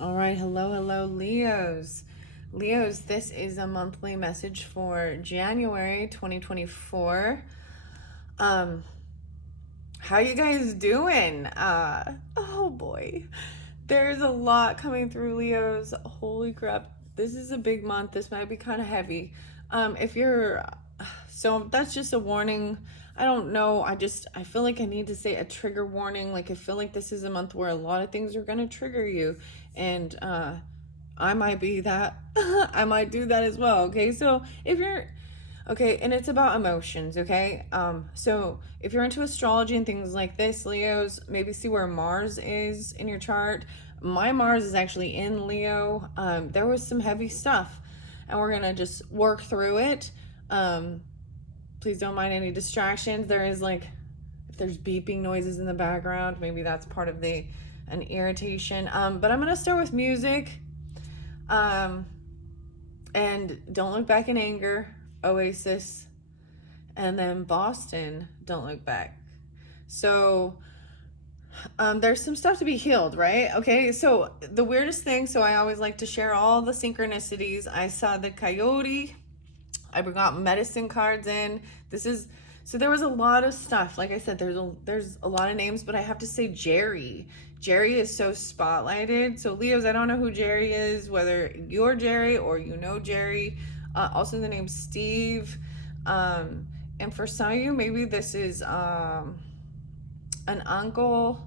All right, hello, Leos. Leos, this is a monthly message for January 2024. Um, how you guys doing? Oh boy. There's a lot coming through, Leos. Holy crap. This is a big month. This might be kind of heavy. If you're so that's just a warning. I don't know. I feel like I need to say a trigger warning. Like I feel like this is a month where a lot of things are going to trigger you, and I might be that. I might do that as well. Okay? So, if you're okay, and it's about emotions, okay? So if you're into astrology and things like this, Leos, maybe see where Mars is in your chart. My Mars is actually in Leo. There was some heavy stuff, and we're gonna just work through it. Please don't mind any distractions. There is like, if there's beeping noises in the background, maybe that's part of an irritation. But I'm gonna start with music. And Don't Look Back in Anger, Oasis, and then Boston, Don't Look Back. So there's some stuff to be healed, right? Okay, so the weirdest thing, so I always like to share all the synchronicities. I saw the coyote. I got medicine cards in. So there was a lot of stuff. Like I said, there's a lot of names, but I have to say Jerry. Jerry is so spotlighted. So Leos, I don't know who Jerry is, whether you're Jerry or you know Jerry. Also the name Steve. And for some of you, maybe this is an uncle,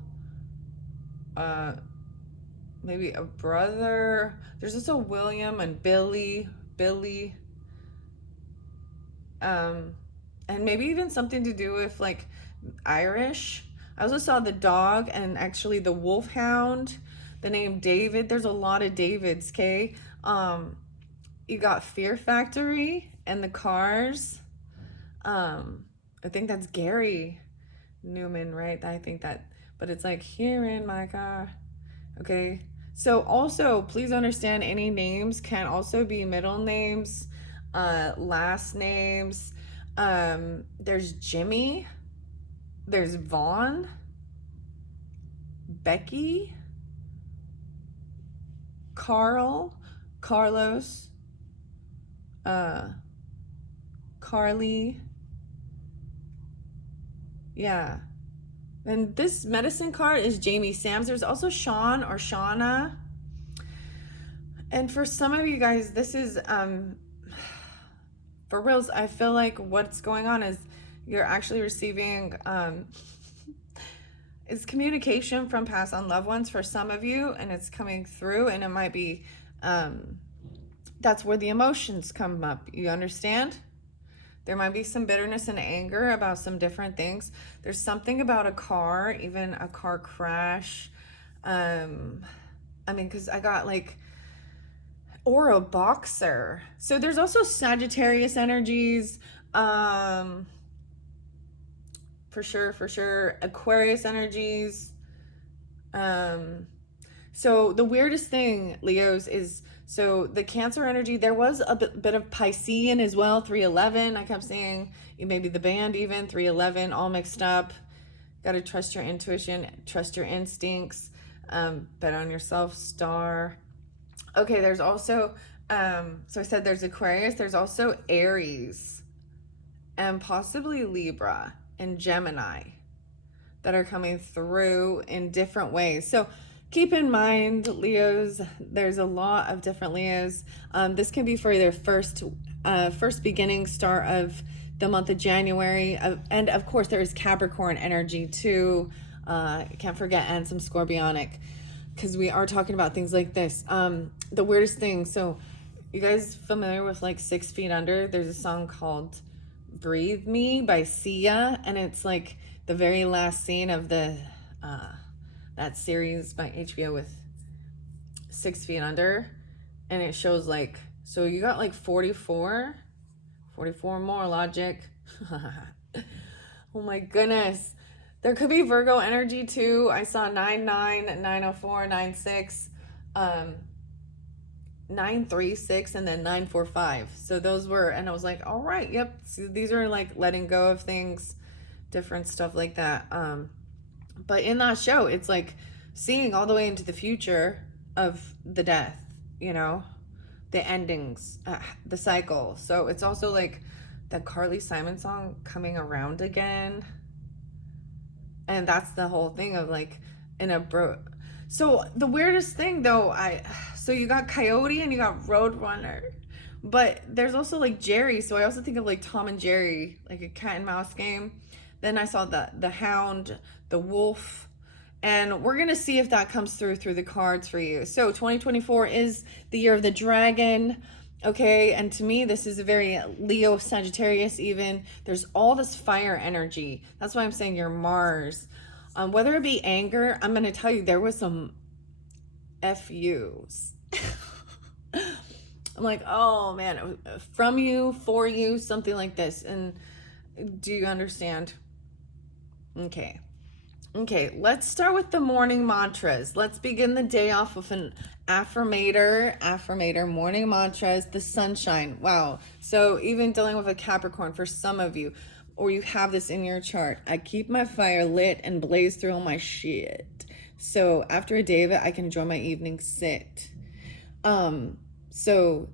maybe a brother. There's also William and Billy. And maybe even something to do with like Irish. I also saw the dog and actually the wolfhound, the name David. There's a lot of Davids, okay? You got Fear Factory and the Cars. I think that's Gary Newman, right? I think that, but it's like here in my car. Okay. So also, please understand any names can also be middle names, last names. There's Jimmy, there's Vaughn, Becky, Carl, Carlos, Carly. Yeah. And this medicine card is Jamie Sams. There's also Sean or Shauna. And for some of you guys, this is for reals. I feel like what's going on is you're actually receiving it's communication from past on loved ones for some of you, and it's coming through, and it might be that's where the emotions come up. You understand? There might be some bitterness and anger about some different things. There's something about a car, even a car crash. Because I got like, or a boxer. So there's also Sagittarius energies. For sure. Aquarius energies. So the weirdest thing, Leos, is so the Cancer energy, there was a bit of Piscean as well, 311. I kept saying, maybe the band even, 311, all mixed up. Got to trust your intuition, trust your instincts, bet on yourself, star. Okay, there's also, so I said there's Aquarius, there's also Aries, and possibly Libra and Gemini that are coming through in different ways. So keep in mind, Leos, there's a lot of different Leos. This can be for their first beginning, start of the month of January. And of course, there is Capricorn energy too. Can't forget, and some Scorpionic, because we are talking about things like this. The weirdest thing, so you guys familiar with like 6 Feet Under? There's a song called Breathe Me by Sia, and it's like the very last scene of the that series by HBO with 6 Feet Under, and it shows like, so you got like 44 more, logic. Oh my goodness. There could be Virgo energy too. I saw 99, 904, 96, 936, and then 945. So those were, and I was like, all right, yep. So these are like letting go of things, different stuff like that. But in that show, it's like seeing all the way into the future, of the death, you know, the endings, the cycle. So it's also like the Carly Simon song, Coming Around Again. And that's the whole thing of like in a So the weirdest thing though, so you got Coyote and you got Roadrunner, but there's also like Jerry. So I also think of like Tom and Jerry, like a cat and mouse game. Then I saw the hound, the wolf, and we're gonna see if that comes through the cards for you. So 2024 is the year of the dragon. Okay, and to me, this is a very Leo, Sagittarius even. There's all this fire energy. That's why I'm saying you're Mars. Whether it be anger, I'm going to tell you, there was some FUs. I'm like, oh man, from you, for you, something like this. And do you understand? Okay. Okay, let's start with the morning mantras. Let's begin the day off with an affirmator, morning mantras, the sunshine. Wow. So even dealing with a Capricorn for some of you, or you have this in your chart, I keep my fire lit and blaze through all my shit. So after a day of it, I can enjoy my evening sit. So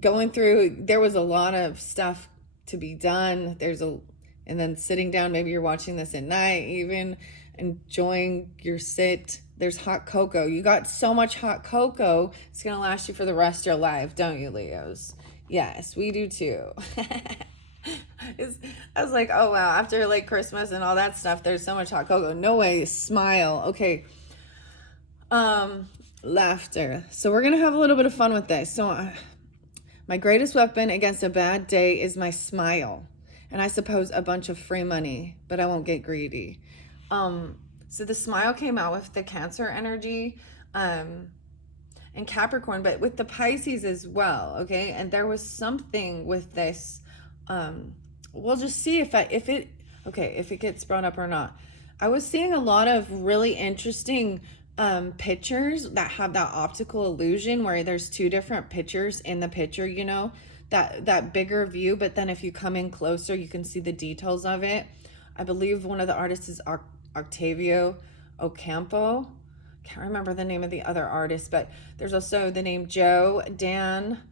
going through, there was a lot of stuff to be done. And then sitting down, maybe you're watching this at night, even enjoying your sit. There's hot cocoa. You got so much hot cocoa, it's going to last you for the rest of your life, don't you, Leos? Yes, we do too. I was like, oh wow, after like Christmas and all that stuff, there's so much hot cocoa. No way, smile. Okay. Laughter. So we're going to have a little bit of fun with this. So my greatest weapon against a bad day is my smile. And I suppose a bunch of free money, but I won't get greedy. So the smile came out with the Cancer energy, and Capricorn, but with the Pisces as well. Okay. And there was something with this, we'll just see if it gets brought up or not. I was seeing a lot of really interesting, pictures that have that optical illusion where there's two different pictures in the picture, you know, that bigger view, but then if you come in closer, you can see the details of it. I believe one of the artists is Octavio Ocampo. Can't remember the name of the other artist, but there's also the name Joe, Dan,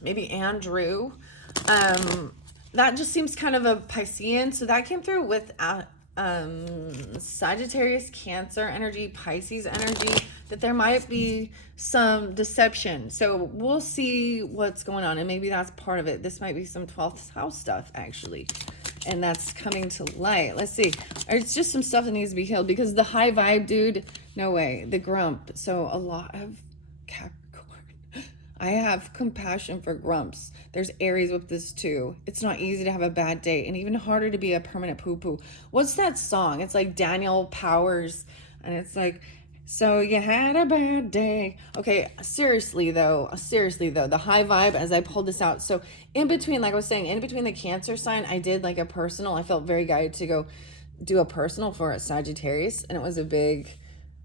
maybe Andrew. That just seems kind of a Piscean. So that came through with Sagittarius, Cancer energy, Pisces energy, that there might be some deception. So we'll see what's going on, and maybe that's part of it. This might be some 12th house stuff actually, and that's coming to light. Let's see. It's just some stuff that needs to be healed, because the high vibe dude, no way. The grump. So a lot of Capricorn. I have compassion for grumps. There's Aries with this too. It's not easy to have a bad day, and even harder to be a permanent poo-poo. What's that song? It's like Daniel Powers, and it's like, so you had a bad day. Okay, seriously though, the high vibe, as I pulled this out. So in between, like I was saying, in between the Cancer sign, I did like a personal. I felt very guided to go do a personal for a Sagittarius, and it was a big,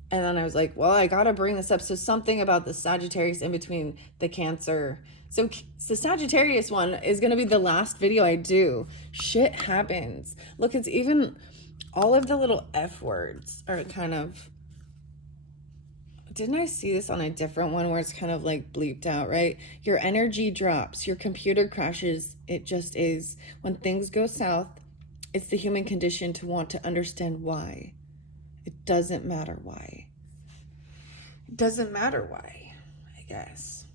and then I was like, well, I gotta bring this up. So something about the Sagittarius in between the Cancer. So the Sagittarius one is gonna be the last video I do. Shit happens. Look, it's even all of the little F words are kind of, didn't I see this on a different one where it's kind of like bleeped out, right? Your energy drops, your computer crashes. It just is. When things go south, it's the human condition to want to understand why. It doesn't matter why. It doesn't matter why, I guess.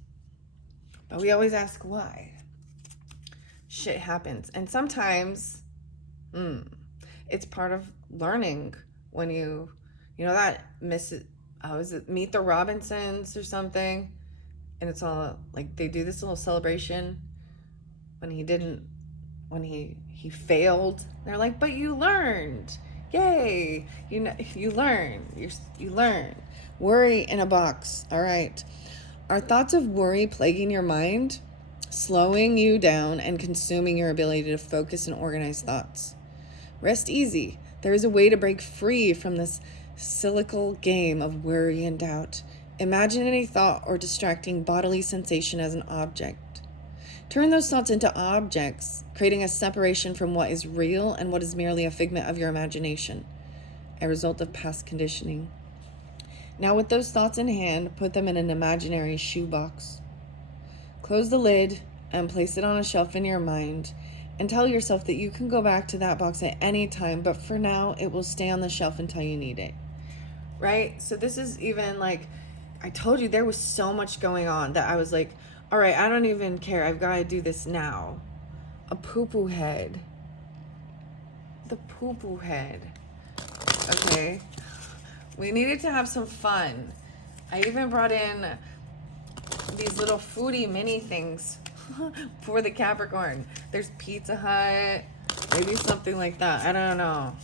But we always ask why. Shit happens. And sometimes, it's part of learning when you know that is it Meet the Robinsons or something? And it's all like they do this little celebration when he failed. They're like, but you learned. Yay. You know, you learn. You learn. Worry in a box. All right. Are thoughts of worry plaguing your mind, slowing you down and consuming your ability to focus and organize thoughts? Rest easy. There is a way to break free from this cyclical game of worry and doubt. Imagine any thought or distracting bodily sensation as an object. Turn those thoughts into objects, creating a separation from what is real and what is merely a figment of your imagination, a result of past conditioning. Now with those thoughts in hand, put them in an imaginary shoebox. Close the lid and place it on a shelf in your mind, and tell yourself that you can go back to that box at any time, but for now, it will stay on the shelf until you need it. Right? So this is even like, I told you there was so much going on that I was like, all right, I don't even care. I've got to do this now. A poo-poo head. The poo-poo head. Okay. We needed to have some fun. I even brought in these little foodie mini things for the Capricorn. There's Pizza Hut, maybe something like that. I don't know.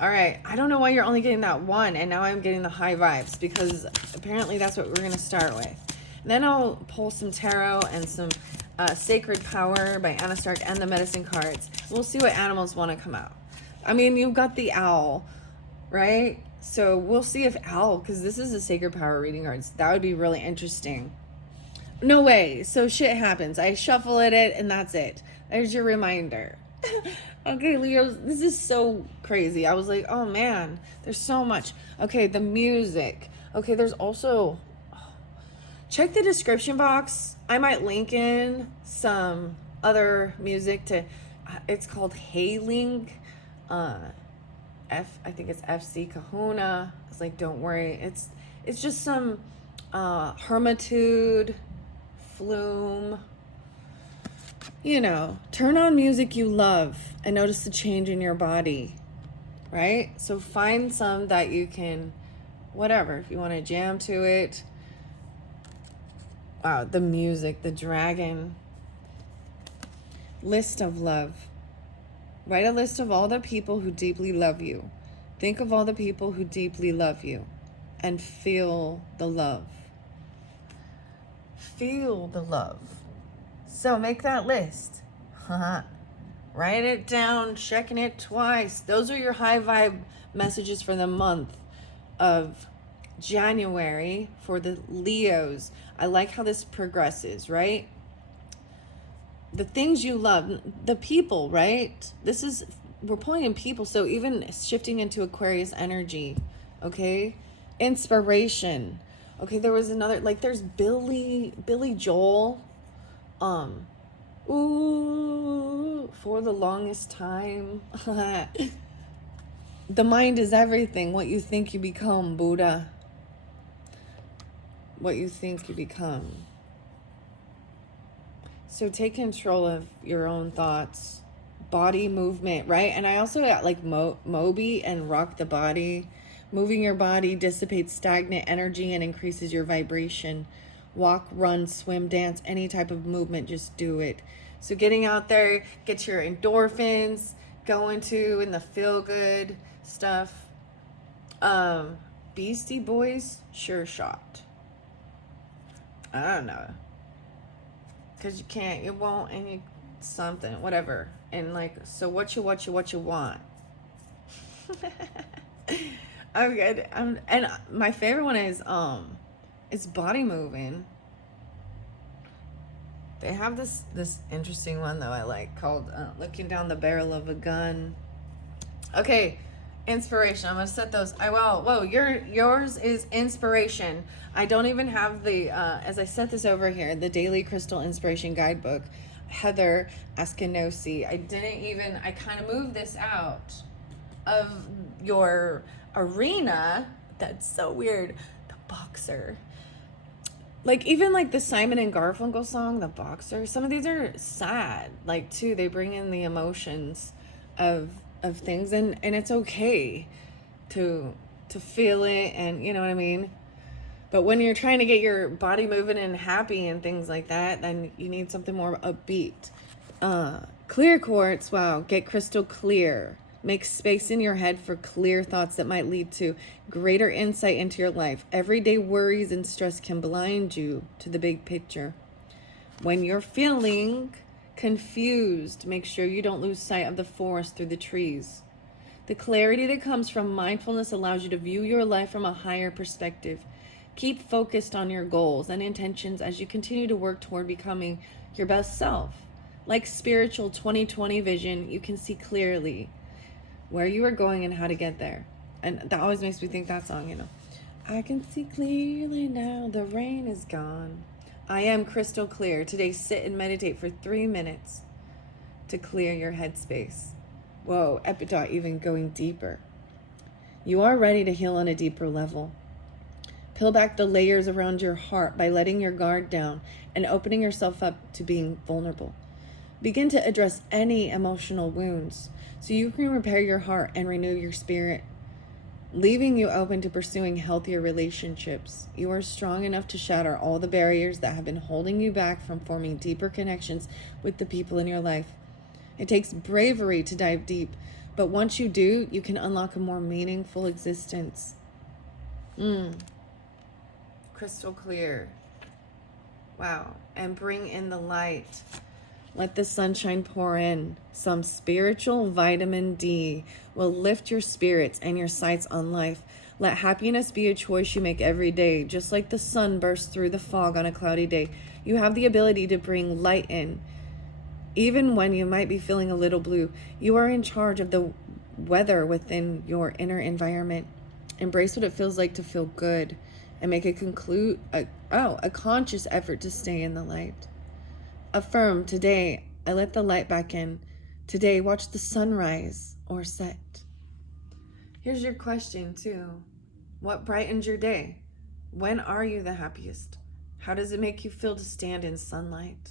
All right. I don't know why you're only getting that one, and now I'm getting the high vibes, because apparently that's what we're going to start with. And then I'll pull some tarot and some Sacred Power by Anna Stark and the medicine cards. We'll see what animals want to come out. I mean, you've got the owl, right? So we'll see if owl, because this is a Sacred Power reading cards. That would be really interesting. No way. So shit happens. I shuffle it and that's it. There's your reminder. Okay, Leo, this is so crazy. I was like, oh man, there's so much. Okay, the music. Okay, there's also, check the description box. I might link in some other music to, it's called Hailing. I think it's FC Kahuna. It's like, don't worry. It's just some Hermitude, Flume. You know, turn on music you love and notice the change in your body, right? So find some that you can, whatever, if you want to jam to it. Wow, the music, the dragon. List of love. Write a list of all the people who deeply love you. Think of all the people who deeply love you and feel the love. Feel the love. So make that list. Write it down, checking it twice. Those are your high vibe messages for the month of January for the Leos. I like how this progresses, right? The things you love, the people, right? We're pulling in people. So even shifting into Aquarius energy, okay? Inspiration. Okay, there was another, like there's Billy Joel. Ooh, for the longest time. The mind is everything. What you think you become, Buddha. What you think you become. So take control of your own thoughts. Body movement, right? And I also got like Moby and Rock the Body. Moving your body dissipates stagnant energy and increases your vibration. Walk, run, swim, dance, any type of movement, just do it. So getting out there, get your endorphins going to and the feel good stuff. Beastie Boys, Sure Shot. I don't know. Because you can't, you won't, and you something, whatever. And like, so what you want. I'm good. And my favorite one is body moving. They have this interesting one though I like called Looking Down the Barrel of a Gun. Okay, inspiration. I'm gonna set those. Whoa, yours is inspiration. I don't even have the as I set this over here, the Daily Crystal Inspiration Guidebook. Heather Askinosi. I kind of moved this out of your arena. That's so weird. The Boxer. Like even like the Simon and Garfunkel song, The Boxer. Some of these are sad. Like too, they bring in the emotions of things, and it's okay to feel it, and you know what I mean. But when you're trying to get your body moving and happy and things like that, then you need something more upbeat. Clear quartz. Wow, get crystal clear. Make space in your head for clear thoughts that might lead to greater insight into your life. Everyday worries and stress can blind you to the big picture. When you're feeling confused, make sure you don't lose sight of the forest through the trees. The clarity that comes from mindfulness allows you to view your life from a higher perspective. Keep focused on your goals and intentions as you continue to work toward becoming your best self. Like spiritual 2020 vision, you can see clearly where you are going and how to get there. And that always makes me think that song, you know. I can see clearly now, the rain is gone. I am crystal clear. Today, sit and meditate for 3 minutes to clear your headspace. Whoa, epitaph even going deeper. You are ready to heal on a deeper level. Peel back the layers around your heart by letting your guard down and opening yourself up to being vulnerable. Begin to address any emotional wounds so you can repair your heart and renew your spirit, leaving you open to pursuing healthier relationships. You are strong enough to shatter all the barriers that have been holding you back from forming deeper connections with the people in your life. It takes bravery to dive deep, but once you do, you can unlock a more meaningful existence. Crystal clear. Wow. And bring in the light. Let the sunshine pour in. Some spiritual vitamin D will lift your spirits and your sights on life. Let happiness be a choice you make every day. Just like the sun bursts through the fog on a cloudy day, you have the ability to bring light in. Even when you might be feeling a little blue, you are in charge of the weather within your inner environment. Embrace what it feels like to feel good and make a conscious effort to stay in the light. Affirm, today, I let the light back in. Today, watch the sunrise or set. Here's your question, too. What brightens your day? When are you the happiest? How does it make you feel to stand in sunlight?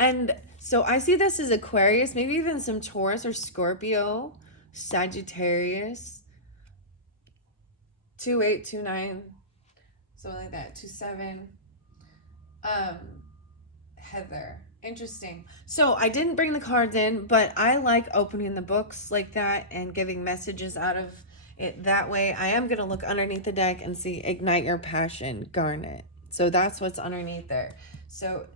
And so I see this as Aquarius, maybe even some Taurus or Scorpio, Sagittarius, 2829, something like that, 27. Heather. Interesting. So I didn't bring the cards in, but I like opening the books like that and giving messages out of it that way. I am going to look underneath the deck and see Ignite Your Passion, Garnet. So that's what's underneath there. So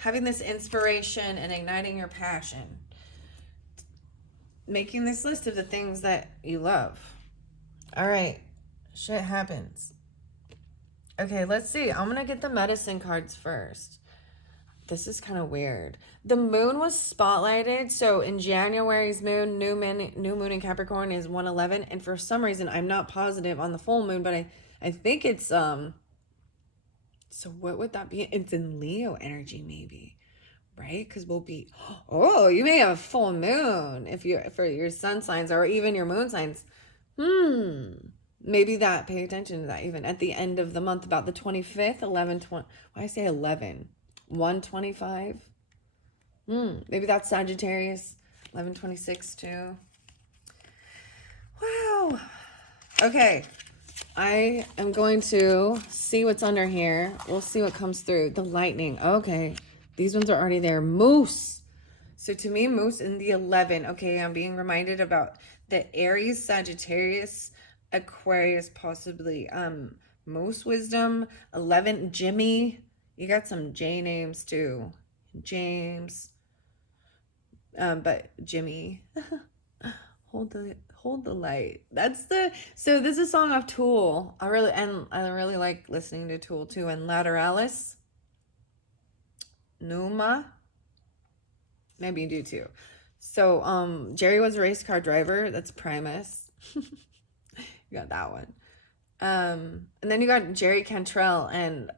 having this inspiration and igniting your passion. Making this list of the things that you love. All right. Shit happens. Okay, let's see. I'm going to get the medicine cards first. This is kind of weird. The moon was spotlighted. So in January's moon, new moon in Capricorn is 111. And for some reason, I'm not positive on the full moon, but I think it's, so what would that be? It's in Leo energy, maybe, right? Because we'll be, you may have a full moon for your sun signs or even your moon signs. Maybe that, pay attention to that even at the end of the month, about the 25th, 11:20. Why I say 11? 125. Maybe that's Sagittarius. 11:26 too. Wow. Okay. I am going to see what's under here. We'll see what comes through. The lightning. Okay. These ones are already there. Moose. So to me, moose in the 11. Okay, I'm being reminded about the Aries, Sagittarius, Aquarius, possibly. Moose wisdom. 11, Jimmy. You got some J names too. James. But Jimmy. Hold the light. So this is a song of Tool. I really like listening to Tool too. And Lateralis. Numa. Maybe you do too. So Jerry was a race car driver. That's Primus. You got that one. And then you got Jerry Cantrell and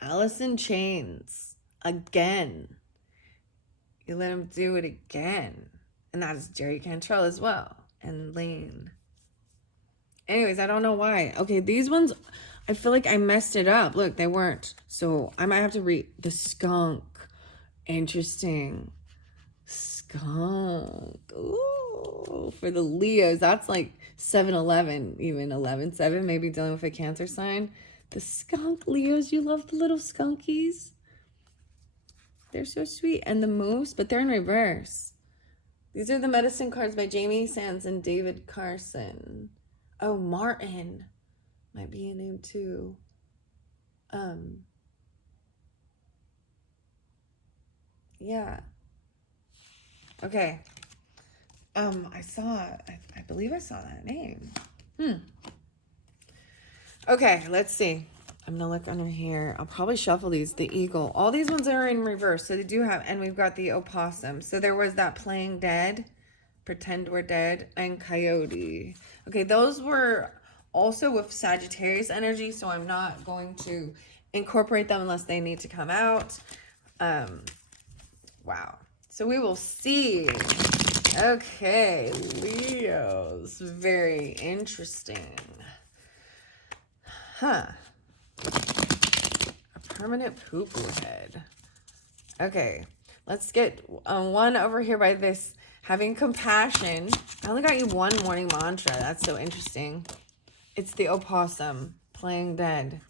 Alice in Chains. Again. You let him do it again. And that is Jerry Cantrell as well. And Lane. Anyways, I don't know why. Okay, these ones, I feel like I messed it up. Look, they weren't. So I might have to read the skunk. Interesting. Skunk. Ooh, for the Leos. That's like 7-11, even 11-7. Maybe dealing with a Cancer sign. The skunk, Leos, you love the little skunkies. They're so sweet. And the moose, but they're in reverse. These are the medicine cards by Jamie Sands and David Carson. Oh, Martin. Might be a name too. Yeah. Okay. I believe I saw that name. Okay, let's see. I'm gonna look under here. I'll probably shuffle these. The eagle. All these ones are in reverse, so they do have, and we've got the opossum. So there was that playing dead, pretend we're dead, and coyote. Okay, those were also with Sagittarius energy, so I'm not going to incorporate them unless they need to come out. Wow. So we will see. Okay, Leos. Very interesting. Huh. A permanent poo-poo head. Okay, let's get one over here by this. Having compassion. I only got you one morning mantra. That's so interesting. It's the opossum playing dead.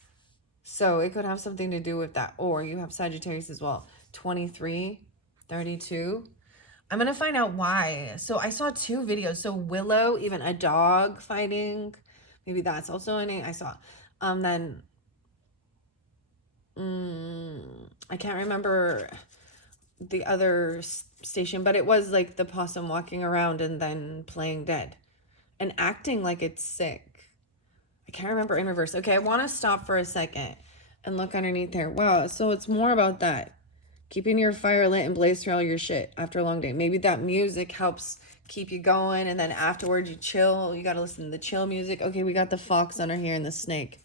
So it could have something to do with that. Or you have Sagittarius as well. 23, 32. I'm going to find out why. So I saw 2 videos. So Willow, even a dog fighting. Maybe that's also a name I saw. Then I can't remember the other station, but it was like the possum walking around and then playing dead and acting like it's sick. I can't remember in reverse. Okay, I want to stop for a second and look underneath there. Wow, so it's more about that. Keeping your fire lit and blaze through all your shit after a long day. Maybe that music helps keep you going, and then afterwards you chill. You got to listen to the chill music. Okay, we got the fox under here and the snake.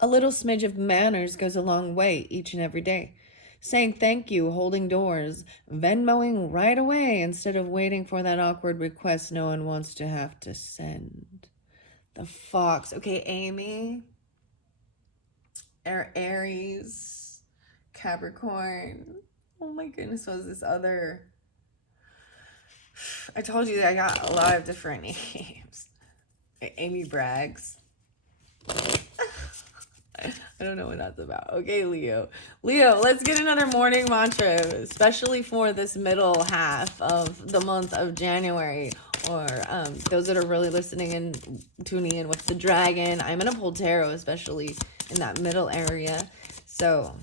A little smidge of manners goes a long way each and every day. Saying thank you, holding doors, Venmoing right away instead of waiting for that awkward request no one wants to have to send. The fox. Okay, Amy. Aries. Capricorn. Oh my goodness, what was this other? I told you that I got a lot of different names. Amy Braggs. I don't know what that's about. Okay, Leo. Leo, let's get another morning mantra, especially for this middle half of the month of January. Or those that are really listening and tuning in with the dragon. I'm going to pull tarot, especially in that middle area. So,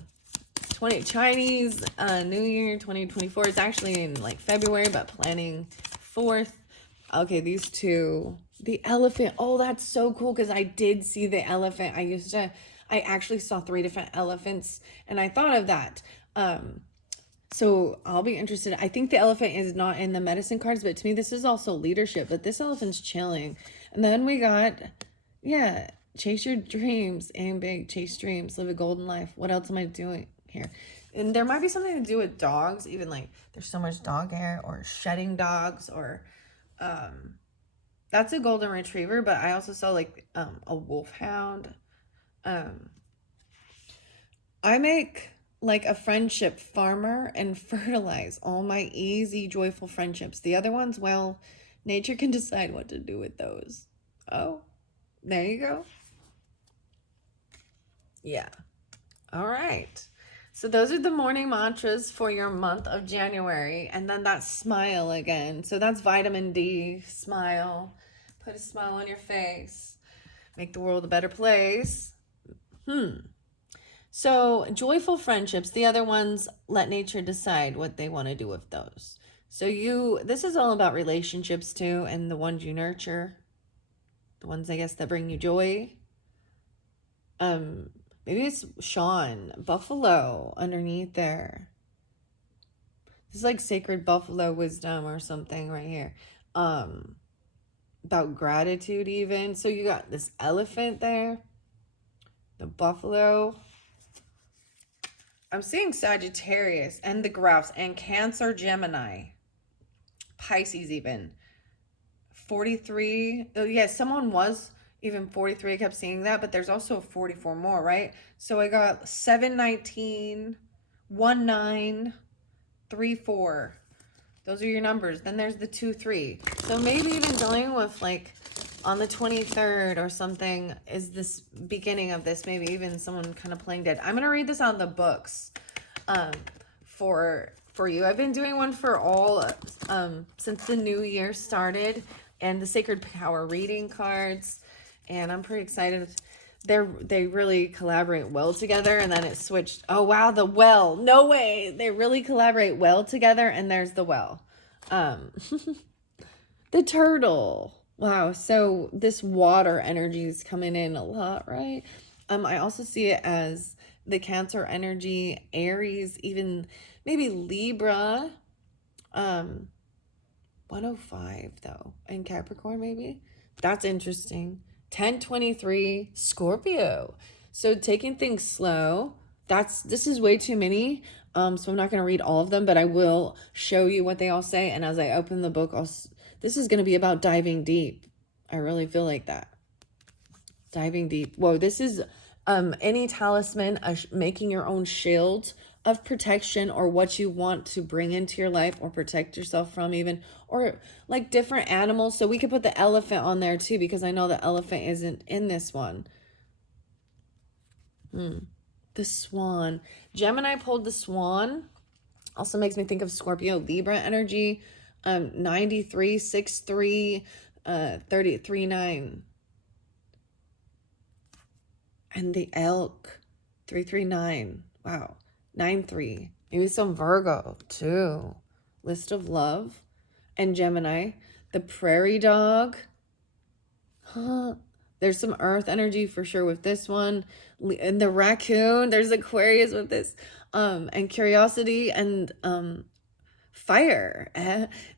Chinese New Year 2024. It's actually in like February, but planning 4th. Okay, these 2. The elephant. Oh, that's so cool because I did see the elephant. I actually saw 3 different elephants and I thought of that. So I'll be interested. I think the elephant is not in the medicine cards, but to me, this is also leadership, but this elephant's chilling. And then we got, yeah, chase your dreams, aim big, chase dreams, live a golden life. What else am I doing here? And there might be something to do with dogs, even like there's so much dog hair or shedding dogs or, that's a golden retriever, but I also saw like, a wolfhound. I make like a friendship farmer and fertilize all my easy, joyful friendships. The other ones, well, nature can decide what to do with those. Oh, there you go. Yeah. All right. So those are the morning mantras for your month of January. And then that smile again. So that's vitamin D. Smile. Put a smile on your face. Make the world a better place. So joyful friendships, the other ones, let nature decide what they want to do with those. So this is all about relationships too, and the ones you nurture, the ones I guess that bring you joy. Maybe it's Sean, buffalo underneath there. This is like sacred buffalo wisdom or something right here. About gratitude even. So you got this elephant there. The buffalo. I'm seeing Sagittarius and the grouse and Cancer, Gemini, Pisces even. 43. Oh, yeah, someone was even 43. I kept seeing that, but there's also 44 more, right? So I got 719, 19, 34. Those are your numbers. Then there's the 2, 3. So maybe even dealing with like on the 23rd or something is this beginning of this. Maybe even someone kind of playing dead. I'm going to read this on the books for you. I've been doing one for all since the new year started, and the Sacred Power reading cards. And I'm pretty excited. They really collaborate well together, and then it switched. Oh, wow, the well. No way. They really collaborate well together, and there's the well. The turtle. Wow, so this water energy is coming in a lot, right? I also see it as the Cancer energy, Aries, even maybe Libra. 105 though, and Capricorn maybe. That's interesting. 1023 Scorpio. So taking things slow. This is way too many. So I'm not going to read all of them, but I will show you what they all say. And as I open the book, this is going to be about diving deep. I really feel like that. Diving deep. Whoa, this is any talisman, making your own shield of protection, or what you want to bring into your life or protect yourself from, even, or like different animals. So we could put the elephant on there too, because I know the elephant isn't in this one. The swan. Gemini pulled the swan. Also makes me think of Scorpio. Libra energy. 93, 63, 33, 9. And the elk. 339. Wow. 9-3. Maybe some Virgo too. List of love. And Gemini. The prairie dog. Huh. There's some earth energy for sure with this one. And the raccoon. There's Aquarius with this. And curiosity and fire.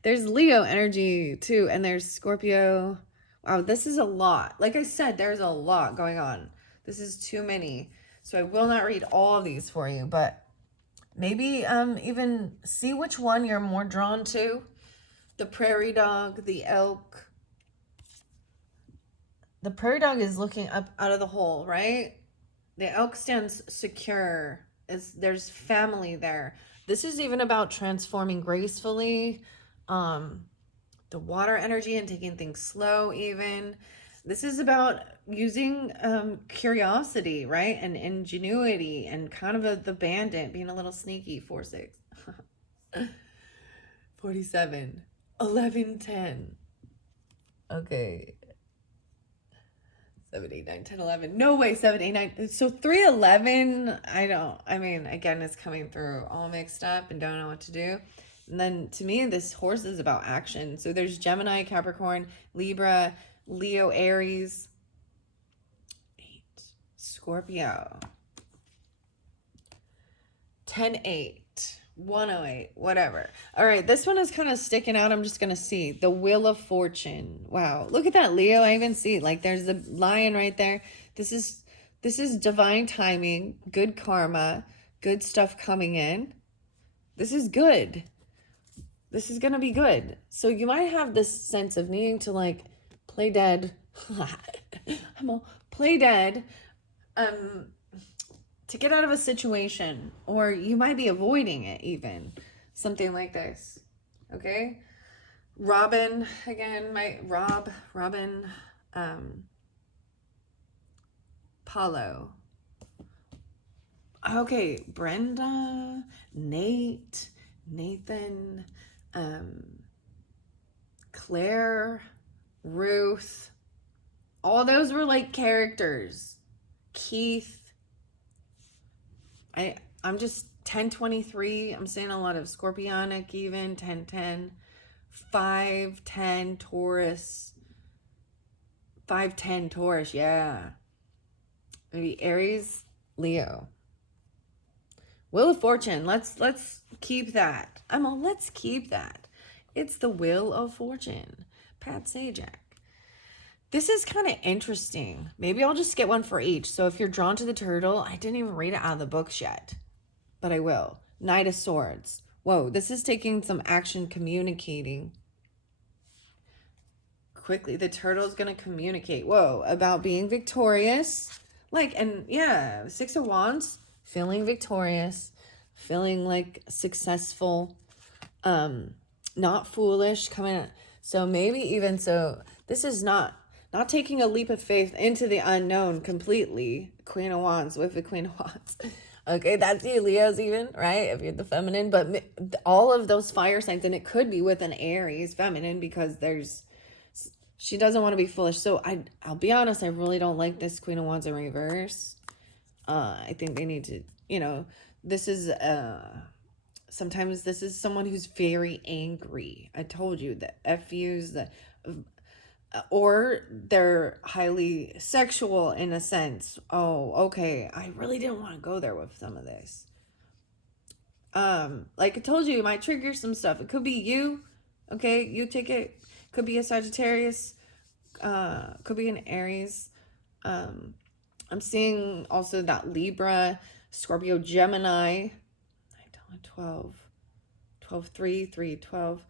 There's Leo energy too. And there's Scorpio. Wow, this is a lot. Like I said, there's a lot going on. This is too many. So I will not read all of these for you, but maybe even see which one you're more drawn to. The prairie dog, the elk. The prairie dog is looking up out of the hole, right? The elk stands secure. There's family there. This is even about transforming gracefully. The water energy and taking things slow even. This is about using curiosity, right? And ingenuity and kind of the bandit, being a little sneaky. 4-6. 47. 11-10. Okay. 7, 8, 9, 10, 11. No way, 7, 8, 9. So 311, I mean, again, it's coming through all mixed up and don't know what to do. And then to me, this horse is about action. So there's Gemini, Capricorn, Libra, Leo, Aries, 8, Scorpio, 10-8, 108, whatever. All right, this one is kind of sticking out. I'm just going to see. The Wheel of Fortune. Wow, look at that, Leo. I even see, like, there's the lion right there. This is divine timing, good karma, good stuff coming in. This is good. This is going to be good. So you might have this sense of needing to, like, play dead. I'm all play dead. To get out of a situation, or you might be avoiding it even. Something like this. Okay? Robin, again, Robin, Paulo. Okay, Brenda, Nate, Nathan, Claire, Ruth. All those were like characters. Keith. I'm just 10-23. I'm saying a lot of Scorpionic even. 10-10. 5-10 Taurus. 5-10 Taurus, yeah. Maybe Aries, Leo. Wheel of Fortune. Let's keep that. Let's keep that. It's the Wheel of Fortune. Pat Sajak. This is kind of interesting. Maybe I'll just get one for each. So if you're drawn to the turtle, I didn't even read it out of the books yet, but I will. Knight of Swords. Whoa, this is taking some action, communicating. Quickly, the turtle is going to communicate. Whoa, about being victorious. Like, and yeah, 6 of Wands, feeling victorious, feeling like successful, not foolish, coming. So maybe even so, this is not taking a leap of faith into the unknown completely. Queen of Wands with the Queen of Wands. Okay, that's you, Leos even, right? If you're the feminine. But all of those fire signs, and it could be with an Aries feminine, because she doesn't want to be foolish. So I'll be honest, I really don't like this Queen of Wands in reverse. I think they need to, this is, sometimes this is someone who's very angry. I told you the FUs, or they're highly sexual in a sense. Oh, okay. I really didn't want to go there with some of this. Like I told you, it might trigger some stuff. It could be you. Okay, you take it. Could be a Sagittarius. Could be an Aries. I'm seeing also that Libra, Scorpio, Gemini, 12, 12, 3, 3, 12.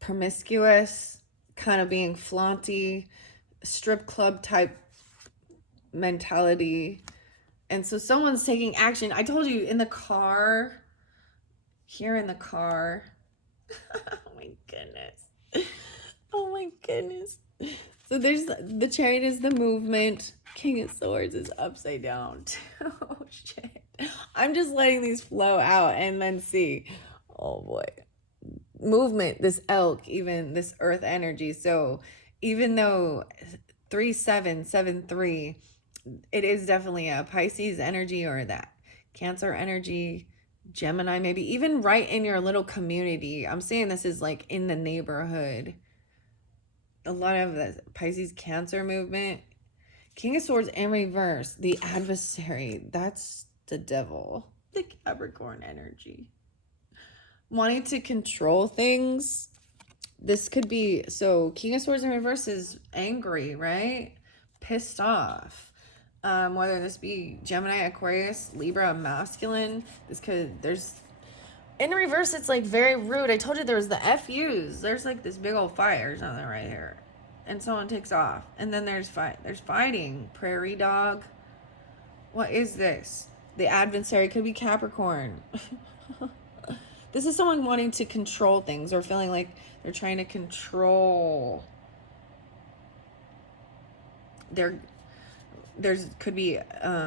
Promiscuous, kind of being flaunty, strip club type mentality. And so someone's taking action. I told you in the car, here in the car. Oh my goodness. Oh my goodness. So there's the Chariot is the movement. King of Swords is upside down. Oh shit. I'm just letting these flow out and then see. Oh boy. Movement, this elk, even this earth energy. So even though 3-7-7-3, it is definitely a Pisces energy or that Cancer energy, Gemini, maybe even right in your little community. I'm saying this is like in the neighborhood. A lot of the Pisces Cancer movement. King of Swords in reverse, the adversary. That's the devil. The Capricorn energy. Wanting to control things. This could be, so King of Swords in reverse is angry, right? Pissed off. Whether this be Gemini, Aquarius, Libra, masculine. This could, there's, in reverse, it's like very rude. I told you there was the FUs. There's like this big old fire or something right here. And someone takes off. And then there's fighting. Prairie dog. What is this? The adversary could be Capricorn. This is someone wanting to control things or feeling like they're trying to control. There could be a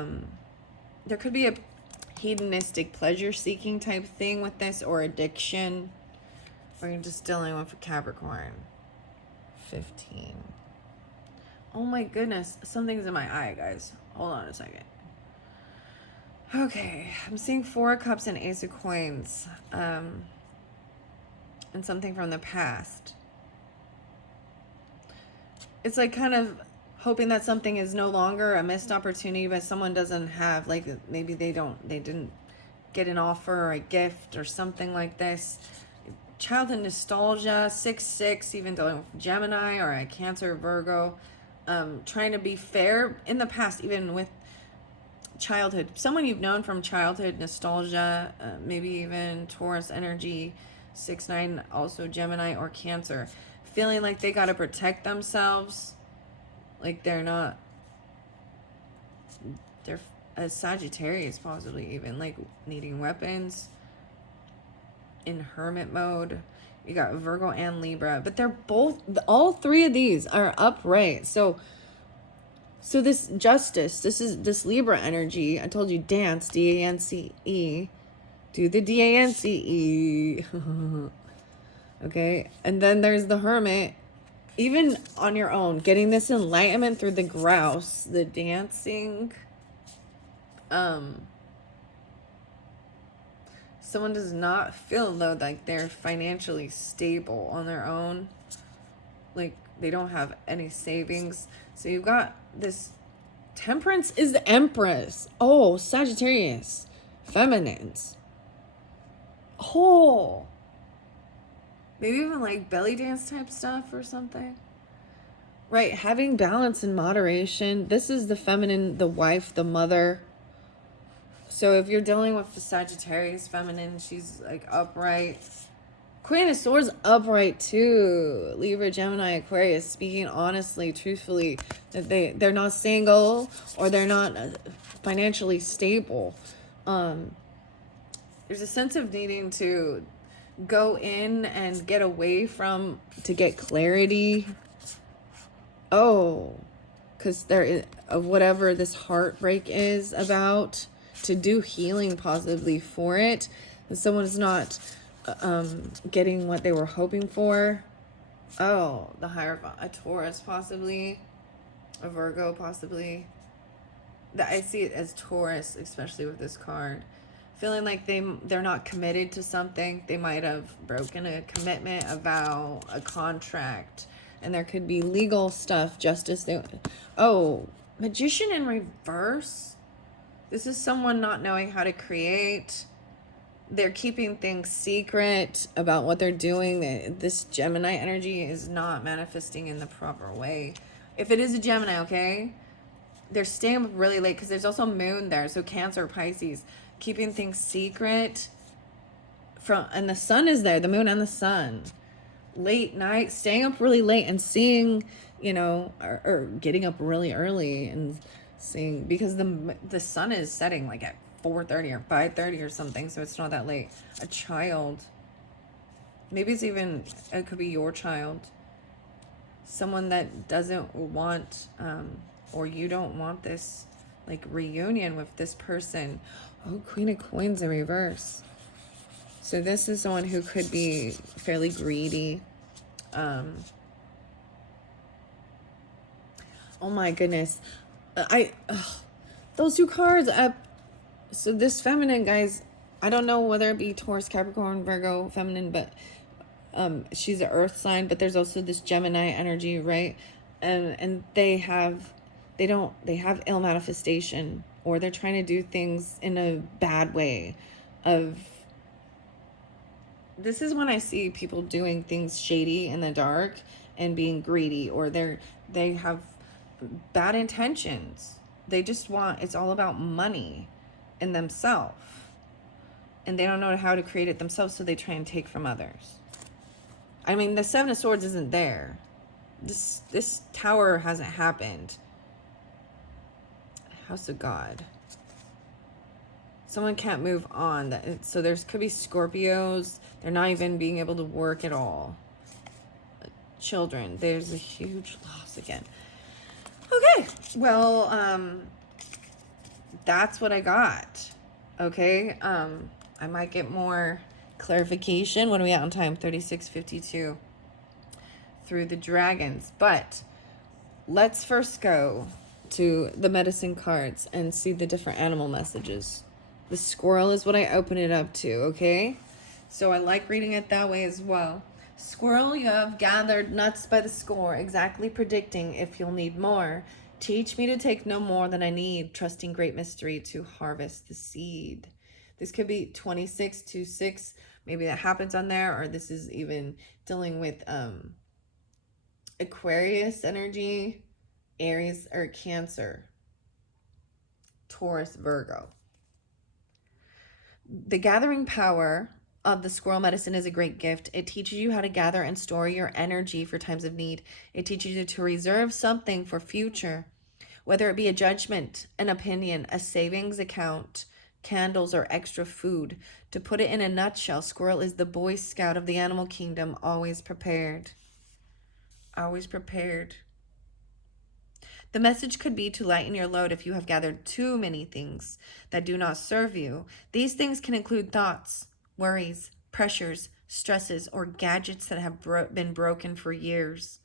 hedonistic pleasure-seeking type thing with this, or addiction. Or you're just dealing with a Capricorn. 15. Oh my goodness. Something's in my eye, guys. Hold on a second. Okay. I'm seeing 4 of Cups and Ace of Coins. And something from the past. It's like kind of hoping that something is no longer a missed opportunity, but someone doesn't have, like, maybe they didn't get an offer or a gift or something like this. Childhood nostalgia, 6-6, even dealing with Gemini or a Cancer, Virgo, trying to be fair in the past, even with childhood, someone you've known from childhood, nostalgia, maybe even Taurus energy, 6-9, also Gemini or Cancer, feeling like they got to protect themselves, like they're a Sagittarius, possibly even like needing weapons, in hermit mode. You got Virgo and Libra, but they're both, all 3 of these are upright. So this justice, this Libra energy, I told you, dance, D-A-N-C-E. Do the D-A-N-C-E. Okay. And then there's the hermit. Even on your own, getting this enlightenment through the grouse, the dancing. Someone does not feel, though, like they're financially stable on their own. Like, they don't have any savings. So you've got this. Temperance is the Empress. Oh, Sagittarius. Feminines. Oh. Maybe even like belly dance type stuff or something. Right, having balance and moderation. This is the feminine, the wife, the mother. So if you're dealing with the Sagittarius feminine, she's like upright. Queen of Swords upright too. Libra, Gemini, Aquarius, speaking honestly, truthfully, that they're not single or they're not financially stable. There's a sense of needing to go in and get away from, to get clarity. Oh, because there is, of whatever this heartbreak is about, to do healing possibly for it. And someone's not getting what they were hoping for. Oh, the Hierophant, a Taurus possibly, a Virgo possibly. I see it as Taurus, especially with this card. Feeling like they're not committed to something. They might have broken a commitment, a vow, a contract, and there could be legal stuff, justice. Oh, Magician in reverse. This is someone not knowing how to create, they're keeping things secret about what they're doing. This Gemini energy is not manifesting in the proper way. If it is a Gemini, okay, they're staying up really late because there's also moon there. So Cancer, Pisces, keeping things secret and the sun is there, the moon and the sun. Late night, staying up really late and seeing, or getting up really early and seeing, because the sun is setting like at 4:30 or 5:30 or something, so it's not that late. A child, maybe it could be your child, someone that doesn't want, or you don't want this like reunion with this person. Oh, Queen of Coins in reverse. So this is someone who could be fairly greedy. Oh my goodness. Those two cards. So this feminine, guys, I don't know whether it be Taurus, Capricorn, Virgo, feminine, but she's an earth sign, but there's also this Gemini energy, right? And they have ill manifestation, or they're trying to do things in a bad way. This is when I see people doing things shady in the dark and being greedy, or they have bad intentions. They just it's all about money and themselves. And they don't know how to create it themselves, so they try and take from others. I mean, the Seven of Swords isn't there. This tower hasn't happened. House of God. Someone can't move on. So could be Scorpios. They're not even being able to work at all. Children. There's a huge loss again. Okay. Well, that's what I got. Okay. I might get more clarification. What are we at on time? 36:52. Through the dragons. But let's first go to the medicine cards and see the different animal messages. The squirrel is what I open it up to, okay? So I like reading it that way as well. Squirrel, you have gathered nuts by the score, exactly predicting if you'll need more. Teach me to take no more than I need, trusting great mystery to harvest the seed. This could be 2626. Maybe that happens on there, or this is even dealing with Aquarius energy, Aries, or Cancer, Taurus, Virgo. The gathering power of the squirrel medicine is a great gift. It teaches you how to gather and store your energy for times of need. It teaches you to reserve something for future, whether it be a judgment, an opinion, a savings account, candles, or extra food. To put it in a nutshell, squirrel is the Boy Scout of the animal kingdom, always prepared. Always prepared. The message could be to lighten your load if you have gathered too many things that do not serve you. These things can include thoughts, worries, pressures, stresses, or gadgets that have been broken for years.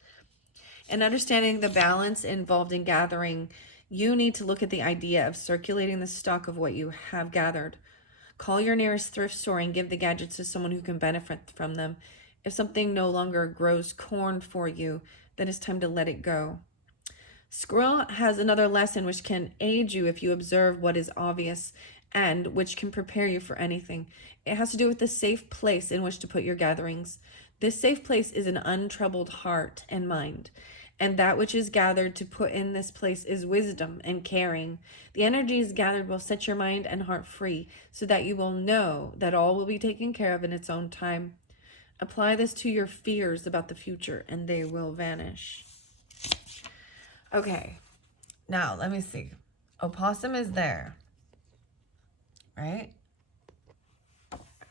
In understanding the balance involved in gathering, you need to look at the idea of circulating the stock of what you have gathered. Call your nearest thrift store and give the gadgets to someone who can benefit from them. If something no longer grows corn for you, then it's time to let it go. Squirrel has another lesson which can aid you if you observe what is obvious, and which can prepare you for anything. It has to do with the safe place in which to put your gatherings. This safe place is an untroubled heart and mind, and that which is gathered to put in this place is wisdom and caring. The energies gathered will set your mind and heart free, so that you will know that all will be taken care of in its own time. Apply this to your fears about the future, and they will vanish. Okay, now let me see. Opossum is there, right?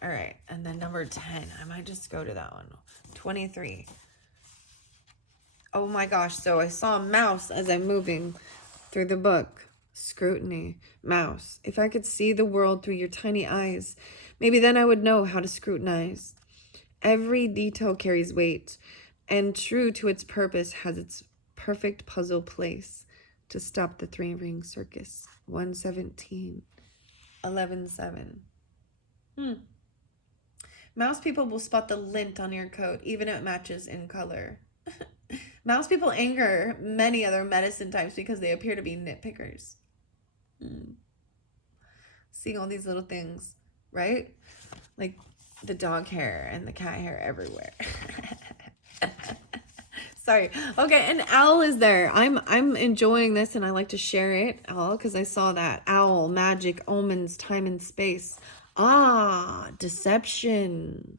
All right, and then number 10. I might just go to that one. 23. Oh my gosh, so I saw a mouse as I'm moving through the book. Scrutiny. Mouse. If I could see the world through your tiny eyes, maybe then I would know how to scrutinize. Every detail carries weight, and true to its purpose has its perfect puzzle place to stop the three-ring circus. 117. 11:7. Mouse people will spot the lint on your coat, even if it matches in color. Mouse people anger many other medicine types because they appear to be nitpickers. Seeing all these little things. right? Like the dog hair and the cat hair everywhere. Sorry. Okay, and owl is there. I'm enjoying this, and I like to share it all because I saw that owl, magic, omens, time and space. Ah, deception.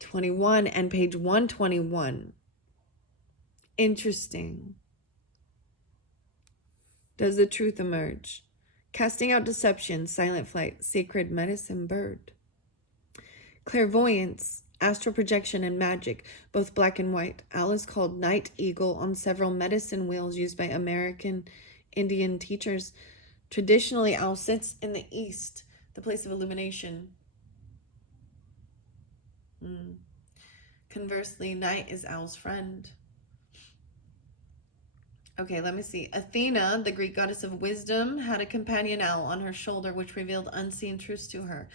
21 and page 121. Interesting. Does the truth emerge? Casting out deception, silent flight, sacred medicine bird. Clairvoyance, astral projection, and magic, both black and white. Owl is called night eagle on several medicine wheels used by American Indian teachers. Traditionally, owl sits in the east, the place of illumination. Conversely, night is owl's friend. Okay, let me see. Athena, the Greek goddess of wisdom, had a companion owl on her shoulder which revealed unseen truths to her.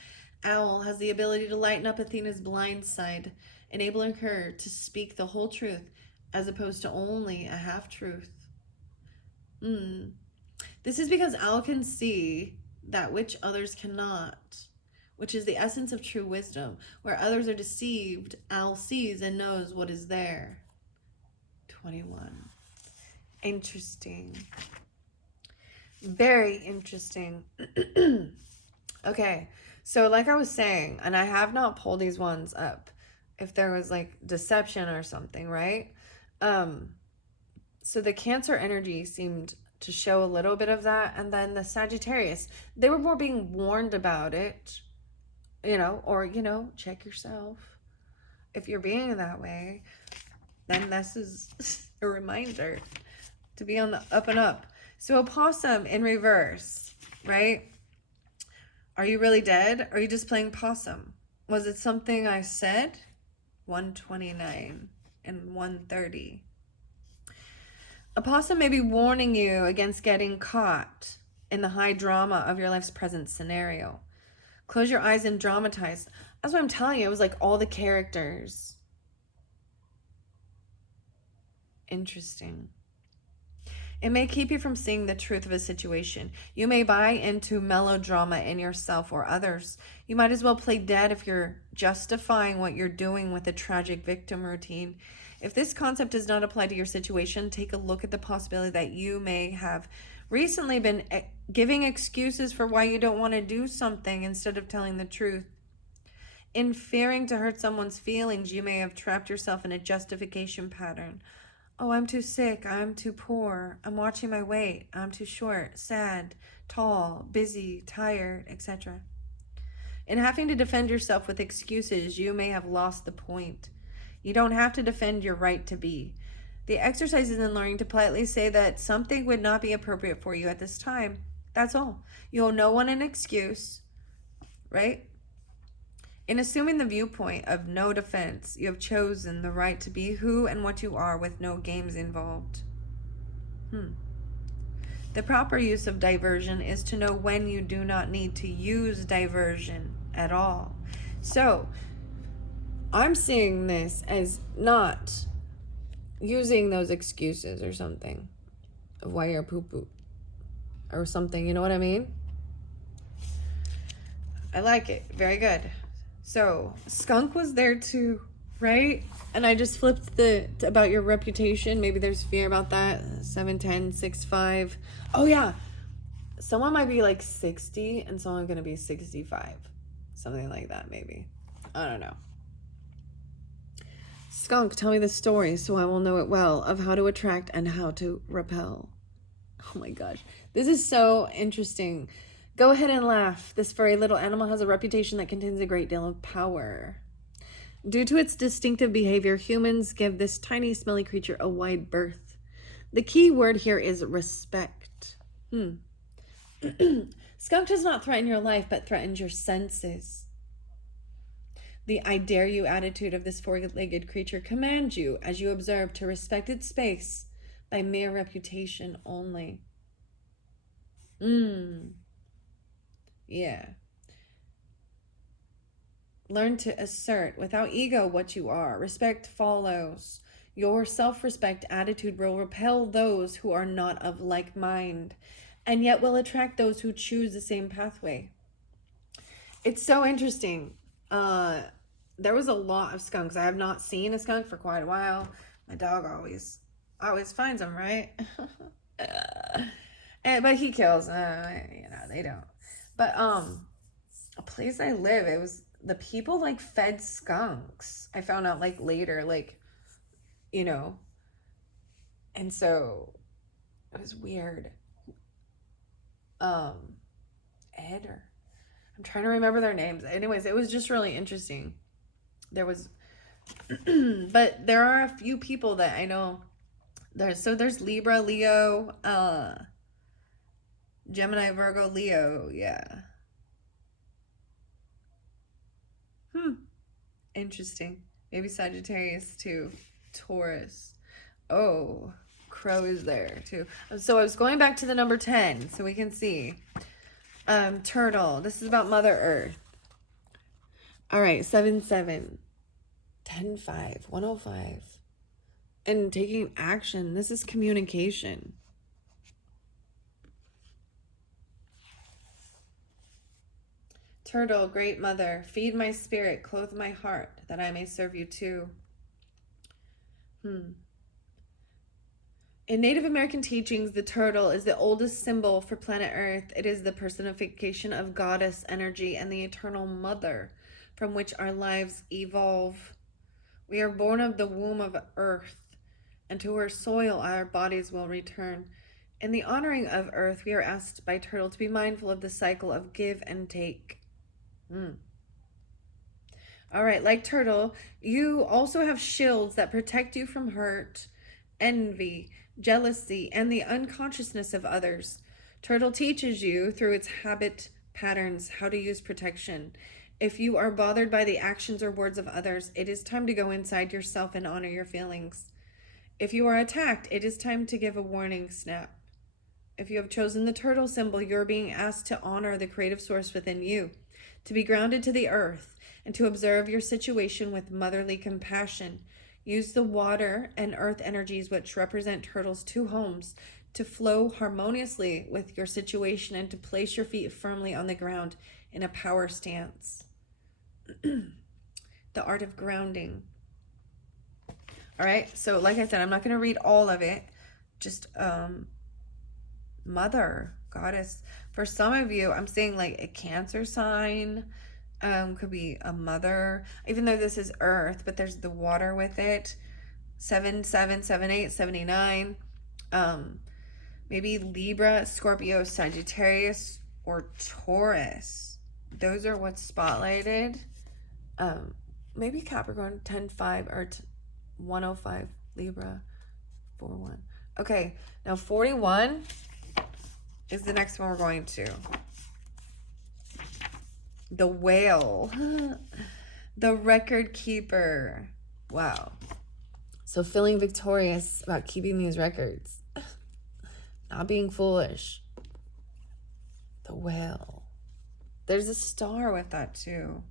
Owl has the ability to lighten up Athena's blind side, enabling her to speak the whole truth as opposed to only a half-truth. This is because owl can see that which others cannot, which is the essence of true wisdom. Where others are deceived, owl sees and knows what is there. 21. Interesting. Very interesting. Okay, so like I was saying, and I have not pulled these ones up, if there was like deception or something, right? So the Cancer energy seemed to show a little bit of that, and then the Sagittarius, they were more being warned about it, or check yourself. If you're being that way, then this is a reminder to be on the up and up. So opossum in reverse, right? Are you really dead? Or are you just playing possum? Was it something I said? 129 and 130. Opossum may be warning you against getting caught in the high drama of your life's present scenario. Close your eyes and dramatize. That's what I'm telling you. It was like all the characters. Interesting. It may keep you from seeing the truth of a situation. You may buy into melodrama in yourself or others. You might as well play dead if you're justifying what you're doing with a tragic victim routine. If this concept does not apply to your situation, take a look at the possibility that you may have recently been giving excuses for why you don't want to do something instead of telling the truth. In fearing to hurt someone's feelings, you may have trapped yourself in a justification pattern. Oh, I'm too sick, I'm too poor, I'm watching my weight, I'm too short, sad, tall, busy, tired, etc. In having to defend yourself with excuses, you may have lost the point. You don't have to defend your right to be. The exercise is in learning to politely say that something would not be appropriate for you at this time. That's all. You owe no one an excuse, right? In assuming the viewpoint of no defense, you have chosen the right to be who and what you are with no games involved. The proper use of diversion is to know when you do not need to use diversion at all. So, I'm seeing this as not using those excuses or something of why you're poo-poo or something, you know what I mean? I like it. Very good. So, skunk was there too, right? And I just flipped about your reputation. Maybe there's fear about that. 710, 65. Oh, yeah. Someone might be like 60 and someone going to be 65. Something like that, maybe. I don't know. Skunk, tell me the story so I will know it well of how to attract and how to repel. Oh my gosh. This is so interesting. Go ahead and laugh. This furry little animal has a reputation that contains a great deal of power. Due to its distinctive behavior, humans give this tiny, smelly creature a wide berth. The key word here is respect. Skunk does not threaten your life, but threatens your senses. The I dare you attitude of this four-legged creature commands you, as you observe, to respect its space by mere reputation only. Yeah. Learn to assert without ego what you are. Respect follows. Your self-respect attitude will repel those who are not of like mind, and yet will attract those who choose the same pathway. It's so interesting. Uh, there was a lot of skunks. I have not seen a skunk for quite a while. My dog always finds them, right? But he kills. They don't. But a place I live, it was the people like fed skunks. I found out like later, like you know, and so it was weird. Um, Ed or I'm trying to remember their names. Anyways, it was just really interesting. There was, but there are a few people that I know. There's Libra, Leo, Gemini, Virgo, Leo. Yeah. Interesting. Maybe Sagittarius too. Taurus. Oh, Crow is there too. So I was going back to the number 10 so we can see. Turtle. This is about Mother Earth. All right, 7-7. 10-5. 105. And taking action. This is communication. Turtle, great mother, feed my spirit, clothe my heart, that I may serve you too. In Native American teachings, the turtle is the oldest symbol for planet Earth. It is the personification of goddess energy and the eternal mother from which our lives evolve. We are born of the womb of Earth, and to her soil our bodies will return. In the honoring of Earth, we are asked by Turtle to be mindful of the cycle of give and take. All right, like Turtle, you also have shields that protect you from hurt, envy, jealousy, and the unconsciousness of others. Turtle teaches you through its habit patterns how to use protection. If you are bothered by the actions or words of others, it is time to go inside yourself and honor your feelings. If you are attacked, it is time to give a warning snap. If you have chosen the turtle symbol, you're being asked to honor the creative source within you, to be grounded to the earth, and to observe your situation with motherly compassion. Use the water and earth energies, which represent Turtle's two homes, to flow harmoniously with your situation and to place your feet firmly on the ground in a power stance. The art of grounding. All right, so like I said, I'm not going to read all of it. Just mother, goddess. For some of you, I'm saying like a Cancer sign. Could be a mother, even though this is earth, but there's the water with it. 7-7, 7-8, 79. Maybe Libra, Scorpio, Sagittarius, or Taurus. Those are what's spotlighted. Maybe Capricorn, 10-5 or 105. Libra, 4-1. Okay, now 41 is the next one we're going to. The whale. The record keeper. Wow. So feeling victorious about keeping these records. Not being foolish. The whale. There's a star with that too.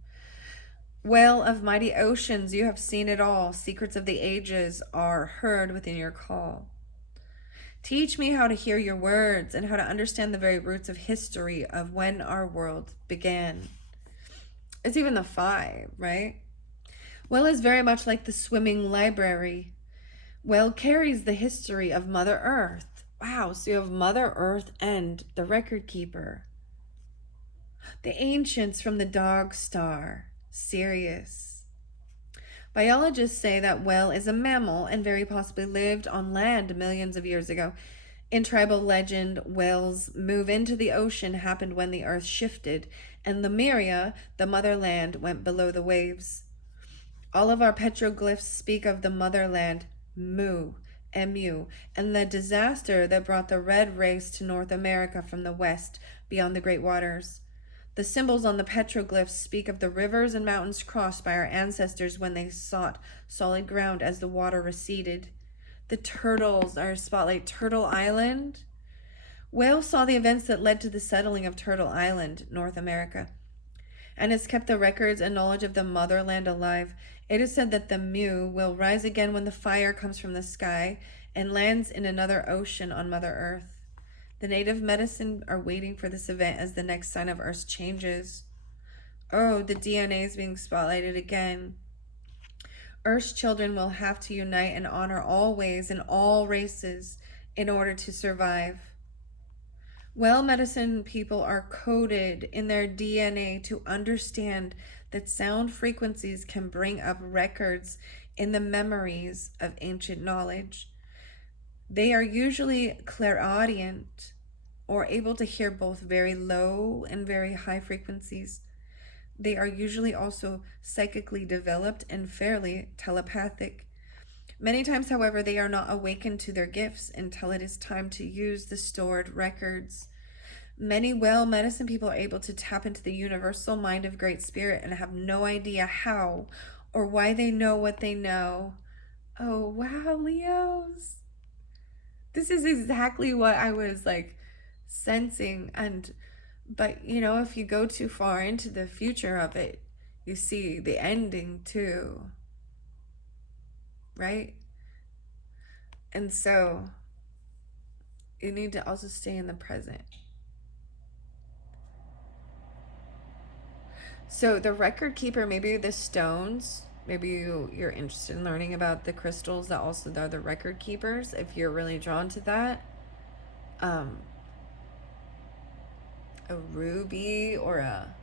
Whale of mighty oceans, you have seen it all. Secrets of the ages are heard within your call. Teach me how to hear your words and how to understand the very roots of history of when our world began. It's even the 5, right? Well is very much like the swimming library. Well carries the history of Mother Earth. Wow, so you have Mother Earth and the record keeper. The ancients from the dog star, Sirius. Biologists say that whale is a mammal and very possibly lived on land millions of years ago. In tribal legend, whales move into the ocean happened when the earth shifted, and Lemuria, the motherland, went below the waves. All of our petroglyphs speak of the motherland, Mu, Mu, and the disaster that brought the red race to North America from the west, beyond the great waters. The symbols on the petroglyphs speak of the rivers and mountains crossed by our ancestors when they sought solid ground as the water receded. The turtles are spotlight. Turtle Island. Whale saw the events that led to the settling of Turtle Island, North America, and has kept the records and knowledge of the motherland alive. It is said that the Mu will rise again when the fire comes from the sky and lands in another ocean on Mother Earth. The native medicine are waiting for this event as the next sign of Earth's changes. Oh, the DNA is being spotlighted again. Earth's children will have to unite and honor all ways and all races in order to survive. Well medicine people are coded in their DNA to understand that sound frequencies can bring up records in the memories of ancient knowledge. They are usually clairaudient or able to hear both very low and very high frequencies. They are usually also psychically developed and fairly telepathic. Many times, however, they are not awakened to their gifts until it is time to use the stored records. Many well medicine people are able to tap into the universal mind of Great Spirit and have no idea how or why they know what they know. Oh, wow, Leos. This is exactly what I was like sensing. But if you go too far into the future of it, you see the ending too, right? And so you need to also stay in the present. So the record keeper, maybe the stones, maybe you're interested in learning about the crystals that also are the record keepers, if you're really drawn to that. A ruby or a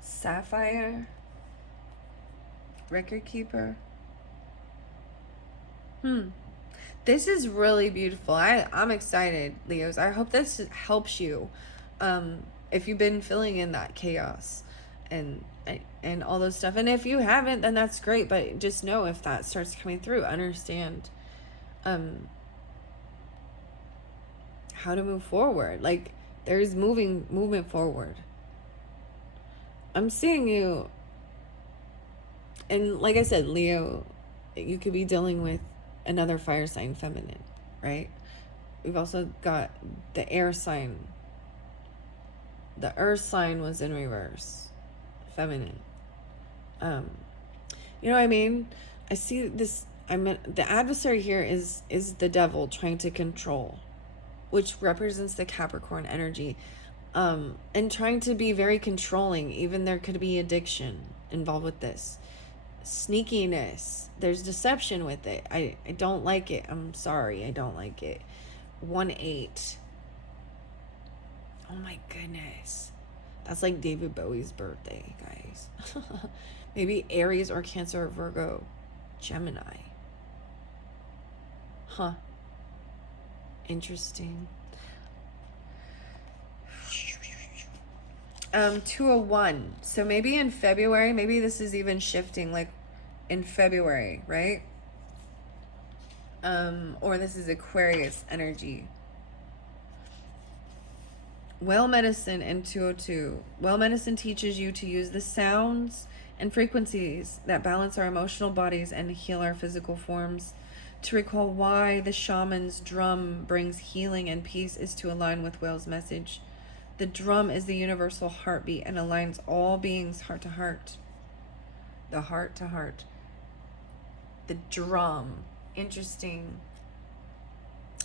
sapphire record keeper. This is really beautiful. I'm excited, Leos. I hope this helps you. If you've been filling in that chaos and and all those stuff. And if you haven't, then that's great. But just know if that starts coming through, understand how to move forward. Like there's movement forward. I'm seeing you, and like I said, Leo, you could be dealing with another fire sign feminine, right? We've also got the air sign. The earth sign was in reverse, feminine. You know what I mean? I see this. The adversary here is the devil trying to control, which represents the Capricorn energy, and trying to be very controlling. Even there could be addiction involved with this, sneakiness. There's deception with it. I don't like it. I'm sorry, I don't like it. 1-8. Oh my goodness. That's like David Bowie's birthday, guys. Maybe Aries or Cancer or Virgo. Gemini. Huh. Interesting. 201. So maybe in February, maybe this is even shifting like in February, right? Or this is Aquarius energy. Well medicine in 202. Well medicine teaches you to use the sounds and frequencies that balance our emotional bodies and heal our physical forms. To recall why the shaman's drum brings healing and peace is to align with Whale's message. The drum is the universal heartbeat and aligns all beings heart to heart. The heart to heart. The drum. Interesting.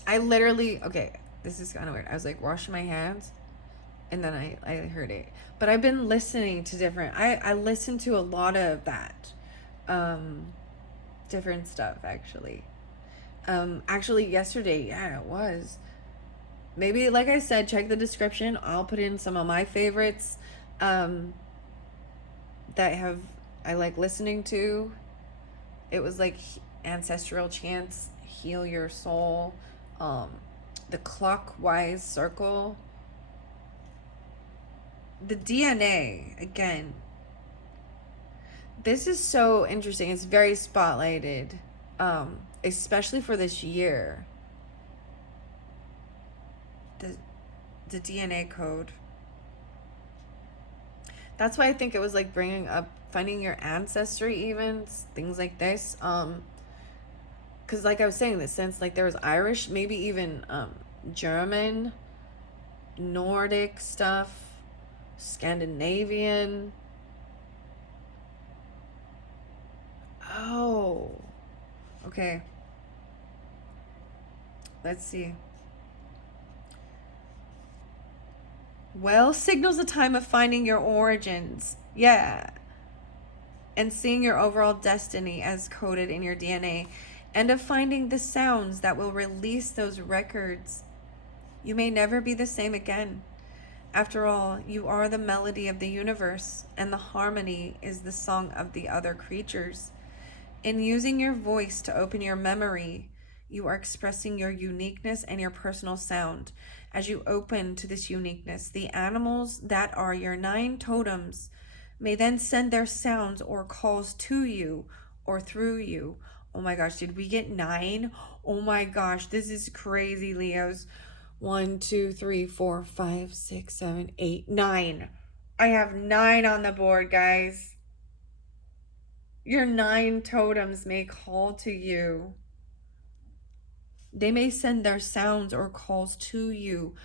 Okay, this is kind of weird. I was like washing my hands and then I heard it. But I've been listening to different, I listen to a lot of that. Different stuff, actually. Actually yesterday, yeah, it was. Maybe, like I said, check the description. I'll put in some of my favorites that I like listening to. It was like ancestral chants, heal your soul, the clockwise circle, the DNA again. This is so interesting. It's very spotlighted, especially for this year. The DNA code. That's why I think it was like bringing up finding your ancestry, even things like this. Because like I was saying, this sense like there was Irish, maybe even German, Nordic stuff, Scandinavian. Oh, okay. Let's see. Well signals a time of finding your origins. Yeah. And seeing your overall destiny as coded in your DNA, and of finding the sounds that will release those records. You may never be the same again. After all, you are the melody of the universe, and the harmony is the song of the other creatures. In using your voice to open your memory, you are expressing your uniqueness and your personal sound. As you open to this uniqueness, the animals that are your 9 totems may then send their sounds or calls to you or through you. Oh my gosh, did we get 9? Oh my gosh, this is crazy, Leos. 1, 2, 3, 4, 5, 6, 7, 8, 9. I have 9 on the board, guys. Your 9 totems may call to you. They may send their sounds or calls to you,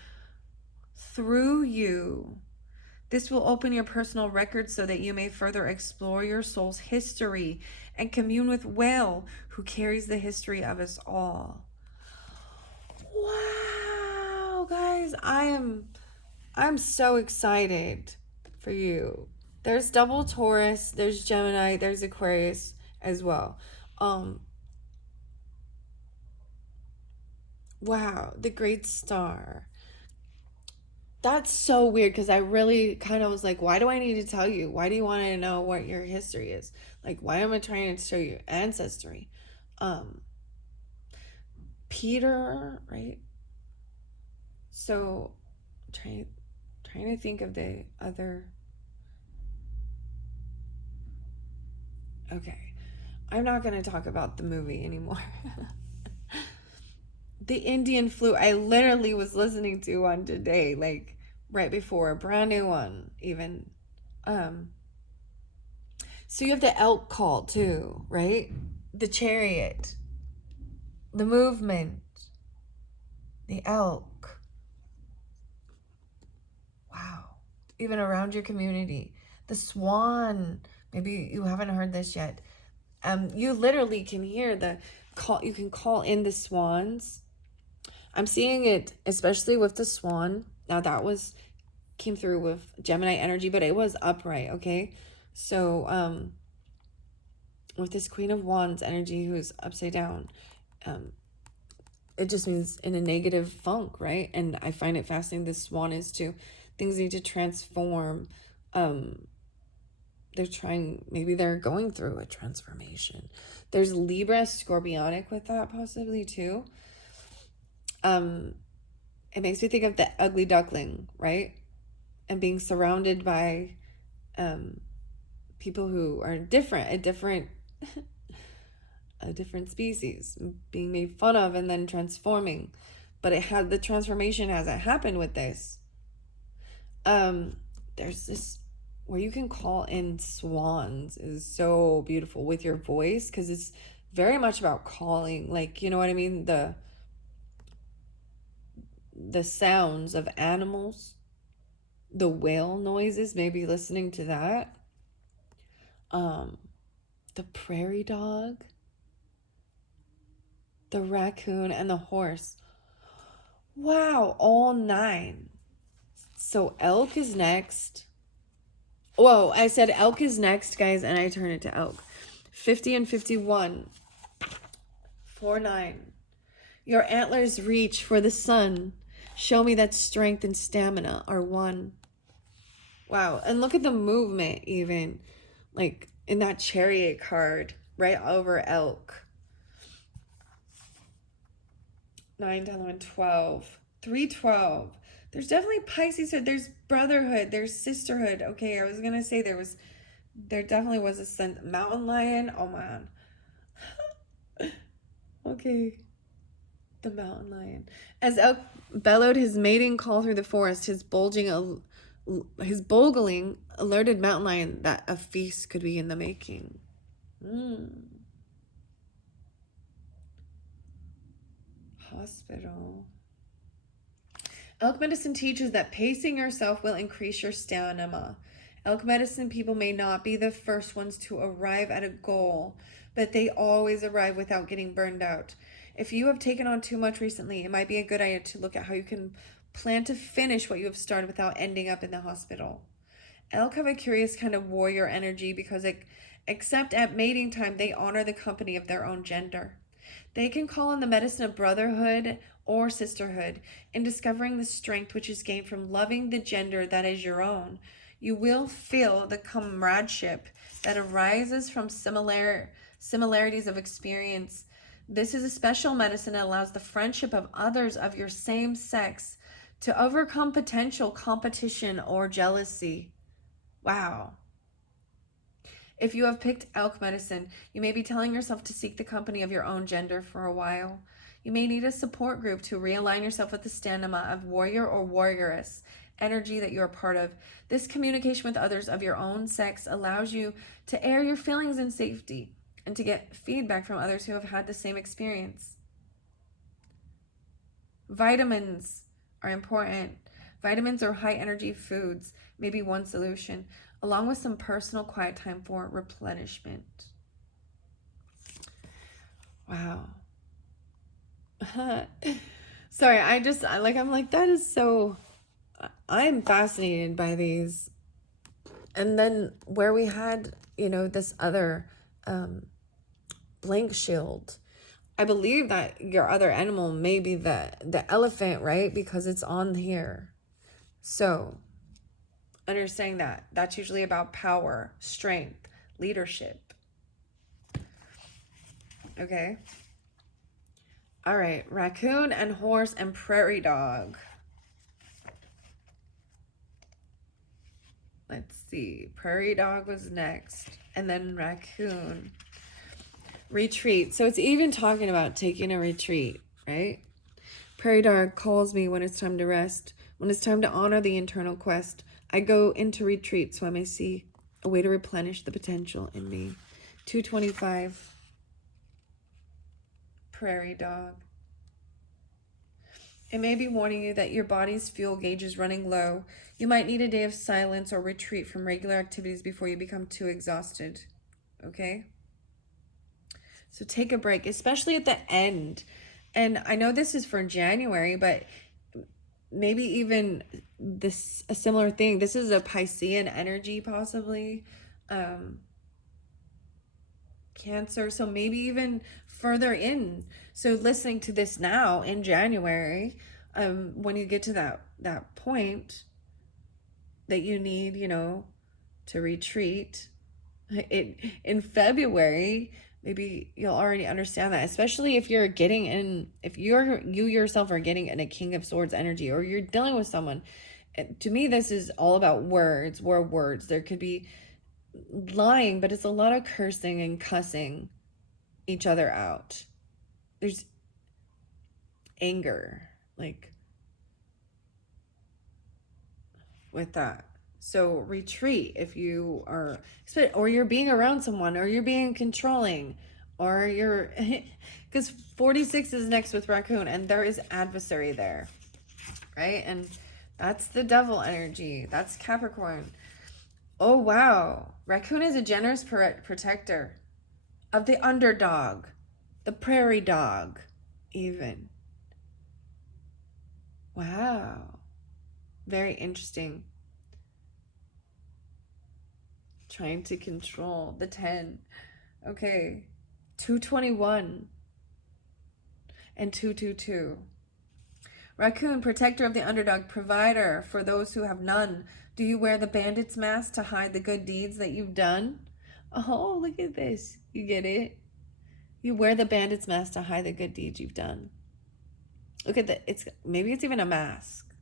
through you. This will open your personal records so that you may further explore your soul's history and commune with Will, who carries the history of us all. Wow, guys, I'm so excited for you. There's double Taurus, there's Gemini, there's Aquarius as well. Wow, the great star. That's so weird because I really kind of was like, why do I need to tell you? Why do you want to know what your history is? Like, why am I trying to show you ancestry? Peter, right? So, trying to think of the other. Okay, I'm not going to talk about the movie anymore. The Indian flute, I literally was listening to one today, like right before, a brand new one, even. So you have the elk call too, right? The chariot, the movement, the elk. Wow. Even around your community. The swan. Maybe you haven't heard this yet. You literally can hear the call. You can call in the swans. I'm seeing it, especially with the swan. Now that came through with Gemini energy, but it was upright, okay? So, with this Queen of Wands energy who's upside down, it just means in a negative funk, right? And I find it fascinating. This swan is too. Things need to transform. Maybe they're going through a transformation. There's Libra, Scorpionic with that possibly too. It makes me think of the ugly duckling, right? And being surrounded by people who are different, a different species, being made fun of and then transforming. But the transformation hasn't happened with this. There's this where you can call in swans is so beautiful with your voice, because it's very much about calling, like, you know what I mean? The sounds of animals, the whale noises, maybe listening to that. The prairie dog, the raccoon, and the horse. Wow, all 9. So elk is next. Whoa, I said elk is next, guys, and I turn it to elk. 50 and 51. 49. Your antlers reach for the sun. Show me that strength and stamina are one. Wow, and look at the movement even. Like in that chariot card, right over elk. 9, 10, 11, 12. 312. There's definitely Pisces. There's brotherhood. There's sisterhood. Okay, I was going to say there definitely was a mountain lion. Oh, man. Okay. The mountain lion. As elk bellowed his mating call through the forest, his bogling alerted mountain lion that a feast could be in the making. Hospital. Elk medicine teaches that pacing yourself will increase your stamina. Elk medicine people may not be the first ones to arrive at a goal, but they always arrive without getting burned out. If you have taken on too much recently, it might be a good idea to look at how you can Plan to finish what you have started without ending up in the hospital. Elk have a curious kind of warrior energy because, except at mating time, they honor the company of their own gender. They can call on the medicine of brotherhood or sisterhood in discovering the strength which is gained from loving the gender that is your own. You will feel the comradeship that arises from similarities of experience. This is a special medicine that allows the friendship of others of your same sex to overcome potential competition or jealousy. Wow. If you have picked elk medicine, you may be telling yourself to seek the company of your own gender for a while. You may need a support group to realign yourself with the stamina of warrior or warrioress energy that you are part of. This communication with others of your own sex allows you to air your feelings in safety and to get feedback from others who have had the same experience. Vitamins are important. Vitamins or high energy foods may be one solution, along with some personal quiet time for replenishment. Wow. Sorry, I'm like, that is so, I'm fascinated by these. And then where we had, this other blank shield, I believe that your other animal may be the elephant, right? Because it's on here. So understanding that that's usually about power, strength, leadership. Okay. All right. Raccoon and horse and prairie dog. Let's see. Prairie dog was next. And then raccoon. Retreat. So it's even talking about taking a retreat, right? Prairie dog calls me when it's time to rest. When it's time to honor the internal quest, I go into retreat so I may see a way to replenish the potential in me. 225. Prairie dog. It may be warning you that your body's fuel gauge is running low. You might need a day of silence or retreat from regular activities before you become too exhausted. Okay? So take a break, especially at the end. And I know this is for January, but maybe even a similar thing. This is a Piscean energy, possibly. Cancer. So maybe even further in. So listening to this now in January, when you get to that point that you need, to retreat, in February, maybe you'll already understand that, especially if you're you yourself are getting in a King of Swords energy, or you're dealing with someone. To me, this is all about words. There could be lying, but it's a lot of cursing and cussing each other out. There's anger, like, with that. So retreat if you are, or you're being around someone, or you're being controlling, or you're, because 46 is next with raccoon, and there is adversary there, right? And that's the devil energy. That's Capricorn. Oh, wow. Raccoon is a generous protector of the underdog, the prairie dog, even. Wow. Very interesting. Trying to control the 10. Okay. 221 and 222. Raccoon, protector of the underdog, provider for those who have none. Do you wear the bandit's mask to hide the good deeds that you've done? Oh, look at this. You get it? You wear the bandit's mask to hide the good deeds you've done. Look at that. Maybe it's even a mask.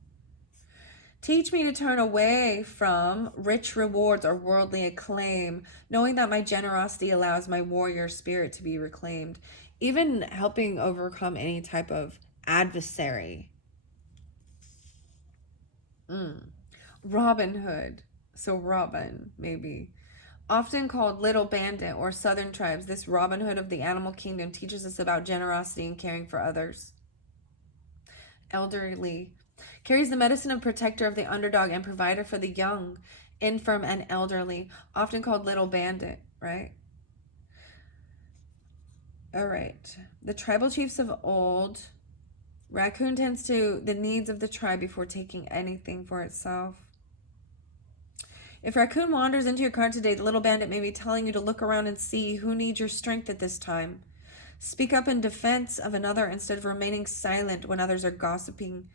Teach me to turn away from rich rewards or worldly acclaim, knowing that my generosity allows my warrior spirit to be reclaimed, even helping overcome any type of adversary. Robin Hood. So Robin, maybe. Often called Little Bandit or Southern tribes, this Robin Hood of the animal kingdom teaches us about generosity and caring for others. Elderly. Carries the medicine of protector of the underdog and provider for the young, infirm, and elderly, often called Little Bandit, right? All right. The tribal chiefs of old Raccoon tends to the needs of the tribe before taking anything for itself. If Raccoon wanders into your card today, the little bandit may be telling you to look around and see who needs your strength at this time. Speak up in defense of another instead of remaining silent when others are gossiping.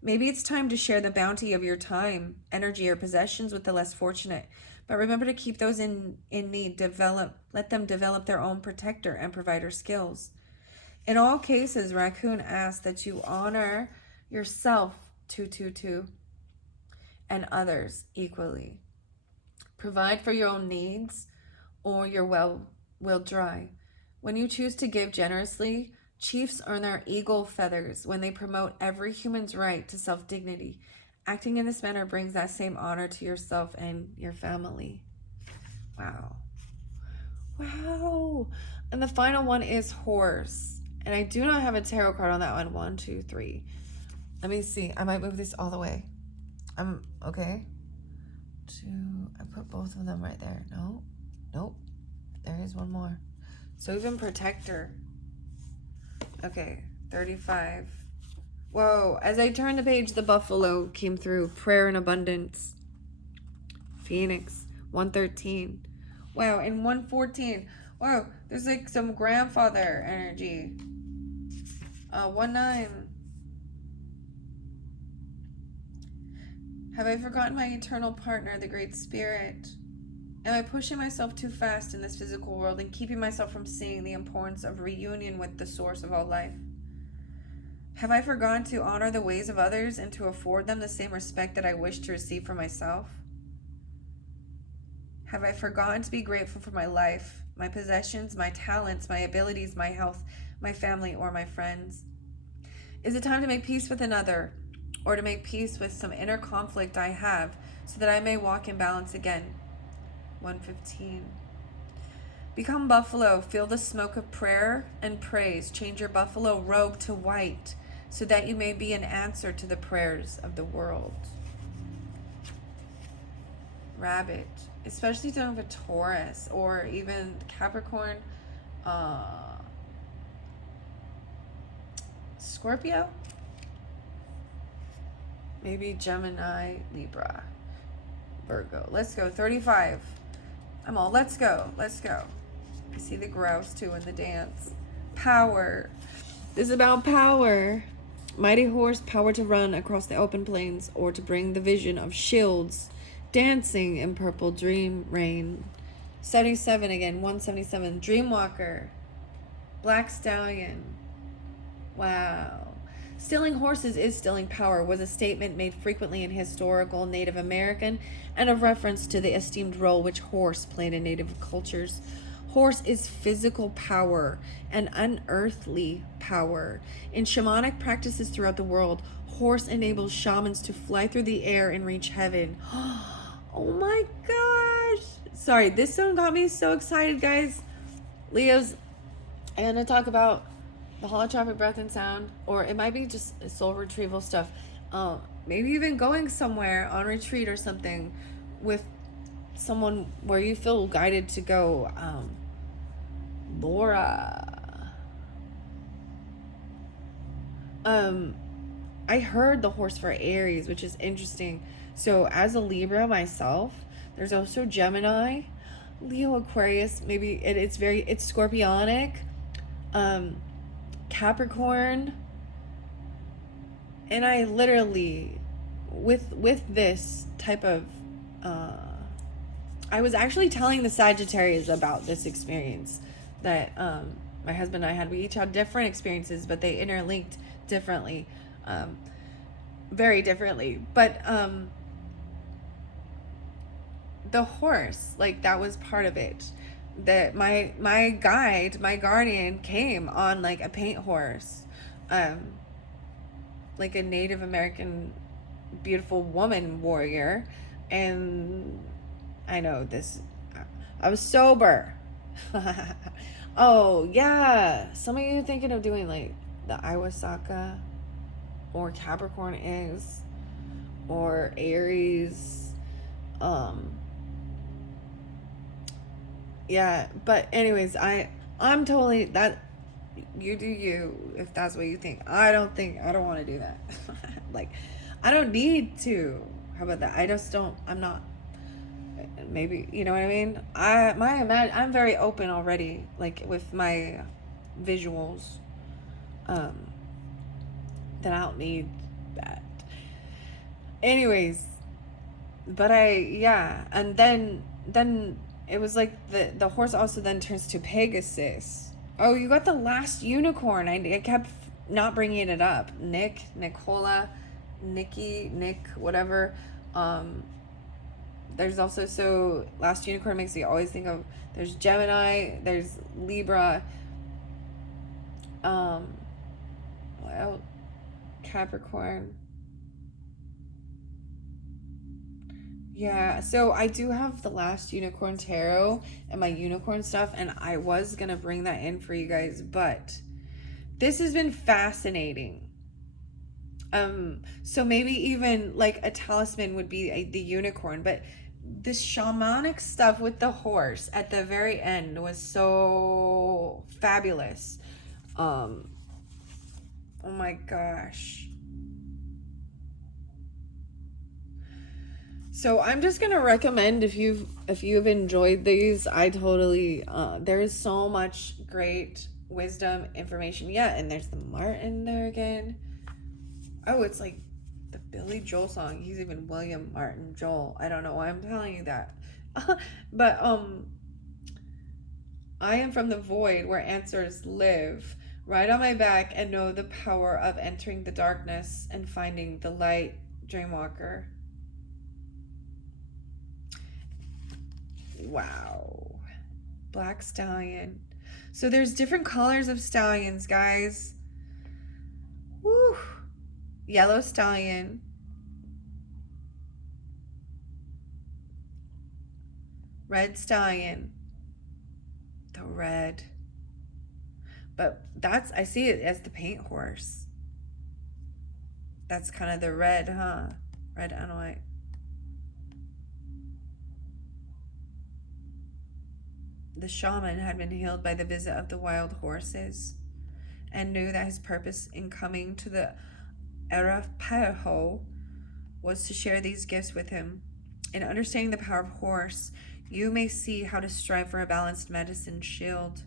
Maybe it's time to share the bounty of your time, energy, or possessions with the less fortunate. But remember to keep those in need, let them develop their own protector and provider skills. In all cases, Raccoon asks that you honor yourself 222 and others equally. Provide for your own needs or your well will dry. When you choose to give generously, chiefs earn their eagle feathers when they promote every human's right to self-dignity. Acting in this manner brings that same honor to yourself and your family. Wow. Wow. And the final one is horse. And I do not have a tarot card on that one. 1, 2, 3. Let me see. I might move this all the way. Okay. 2. I put both of them right there. No. Nope. There is one more. So even protector. Okay. 35. Whoa. As I turned the page, the buffalo came through. Prayer and abundance. Phoenix. 113. Wow. And 114. Wow. There's like some grandfather energy. 19. Have I forgotten my eternal partner, the Great Spirit? Am I pushing myself too fast in this physical world and keeping myself from seeing the importance of reunion with the source of all life? Have I forgotten to honor the ways of others and to afford them the same respect that I wish to receive for myself? Have I forgotten to be grateful for my life, my possessions, my talents, my abilities, my health, my family, or my friends? Is it time to make peace with another, or to make peace with some inner conflict I have so that I may walk in balance again? 115. Become buffalo. Feel the smoke of prayer and praise. Change your buffalo robe to white so that you may be an answer to the prayers of the world. Rabbit. Especially dealing with Taurus or even Capricorn. Scorpio. Maybe Gemini, Libra, Virgo. Let's go. 35. I'm all, let's go. Let's go. I see the grouse too in the dance. Power. This is about power. Mighty horse, power to run across the open plains or to bring the vision of shields dancing in purple dream rain. 77 again. 177. Dreamwalker. Black stallion. Wow. Stealing horses is stealing power was a statement made frequently in historical Native American and a reference to the esteemed role which horse played in Native cultures. Horse is physical power and unearthly power. In shamanic practices throughout the world, horse enables shamans to fly through the air and reach heaven. Oh my gosh. Sorry, this song got me so excited, guys. Leos, I'm going to talk about the holotropic breath and sound, or it might be just soul retrieval stuff. Maybe even going somewhere on retreat or something with someone where you feel guided to go. Laura. I heard the horse for Aries, which is interesting. So as a Libra myself, there's also Gemini, Leo, Aquarius. Maybe it's Scorpionic. Capricorn, and I literally with this type of I was actually telling the Sagittarius about this experience that my husband and I had. We each had different experiences, but they interlinked differently, very differently. But the horse, like, that was part of it. That my guardian came on like a paint horse, like a Native American beautiful woman warrior. And I know this, I was sober. Oh yeah, some of you thinking of doing like the Iwasaka or Capricorn eggs or Aries. Yeah, but anyways, I'm totally that You do you, if that's what you think. I don't want to do that. Like, I don't need to. How about that? I just don't, I'm not, maybe, you know what I mean? I'm very open already, like with my visuals, um, that I don't need that. Anyways, but yeah, and then it was like the horse also then turns to Pegasus. Oh, you got the last unicorn. I kept not bringing it up. Nicola, Nikki, Nick, whatever. There's also, so last unicorn makes me always think of, there's Gemini, there's Libra, well, Capricorn. Yeah, so I do have the last unicorn tarot and my unicorn stuff, and I was gonna bring that in for you guys, but this has been fascinating. So maybe even like a talisman would be the unicorn, but this shamanic stuff with the horse at the very end was so fabulous. Oh my gosh. So I'm just gonna recommend, if you've enjoyed these, I totally there is so much great wisdom information. Yeah, and there's the Martin there again. Oh, it's like the Billy Joel song. He's even William Martin Joel. I don't know why I'm telling you that. But I am from the void where answers live. Ride on my back and know the power of entering the darkness and finding the light, Dreamwalker. Wow. Black stallion. So there's different colors of stallions, guys. Woo. Yellow stallion. Red stallion. The red. But I see it as the paint horse. That's kind of the red, huh? Red and white. The shaman had been healed by the visit of the wild horses and knew that his purpose in coming to the Arapaho was to share these gifts with him. In understanding the power of horse, you may see how to strive for a balanced medicine shield.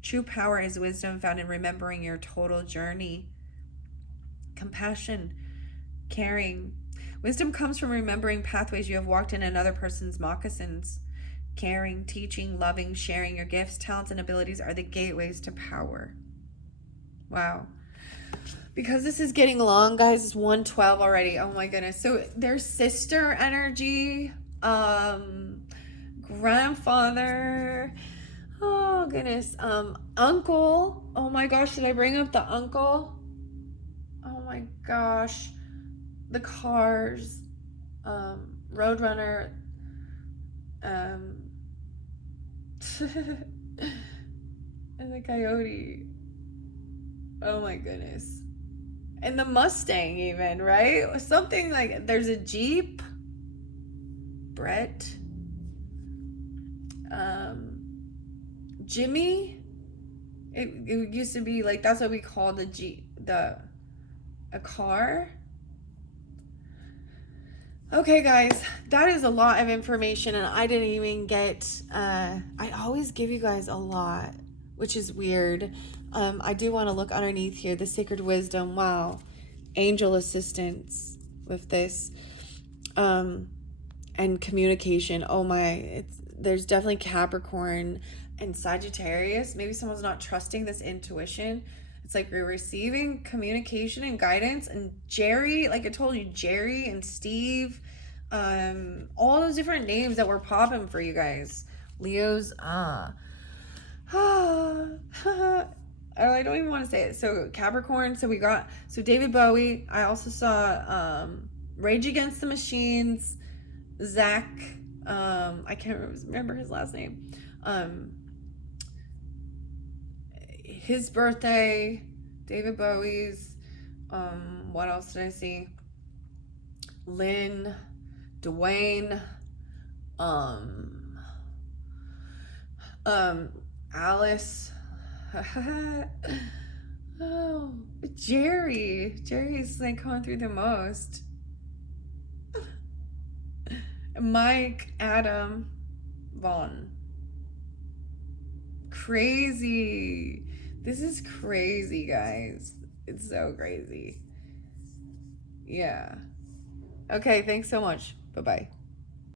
True power is wisdom found in remembering your total journey. Compassion, caring. Wisdom comes from remembering pathways you have walked in another person's moccasins. Caring, teaching, loving, sharing your gifts, talents, and abilities are the gateways to power. Wow. Because this is getting long, guys, it's 1:12 already. Oh my goodness. So there's sister energy, grandfather, oh goodness, uncle. Oh my gosh, did I bring up the uncle? Oh my gosh. The cars, Roadrunner, and the coyote. Oh my goodness. And the Mustang even, right? Something like, there's a Jeep. Brett. Jimmy. It used to be like, that's what we called a Jeep, a car. Okay, guys, that is a lot of information, and I didn't even get, I always give you guys a lot, which is weird. I do want to look underneath here, the sacred wisdom. Wow. Angel assistance with this, and communication. Oh my, there's definitely Capricorn and Sagittarius. Maybe someone's not trusting this intuition. It's like we're receiving communication and guidance. And Jerry, like I told you, Jerry and Steve, all those different names that were popping for you guys. Leo's, I don't even want to say it. So Capricorn, so David Bowie. I also saw Rage Against the Machines, Zach, I can't remember his last name. His birthday, David Bowie's, what else did I see? Lynn, Dwayne, Alice, Oh, Jerry. Jerry's like going through the most. Mike, Adam, Vaughn. Crazy. This is crazy, guys. It's so crazy. Yeah. Okay, thanks so much. Bye-bye.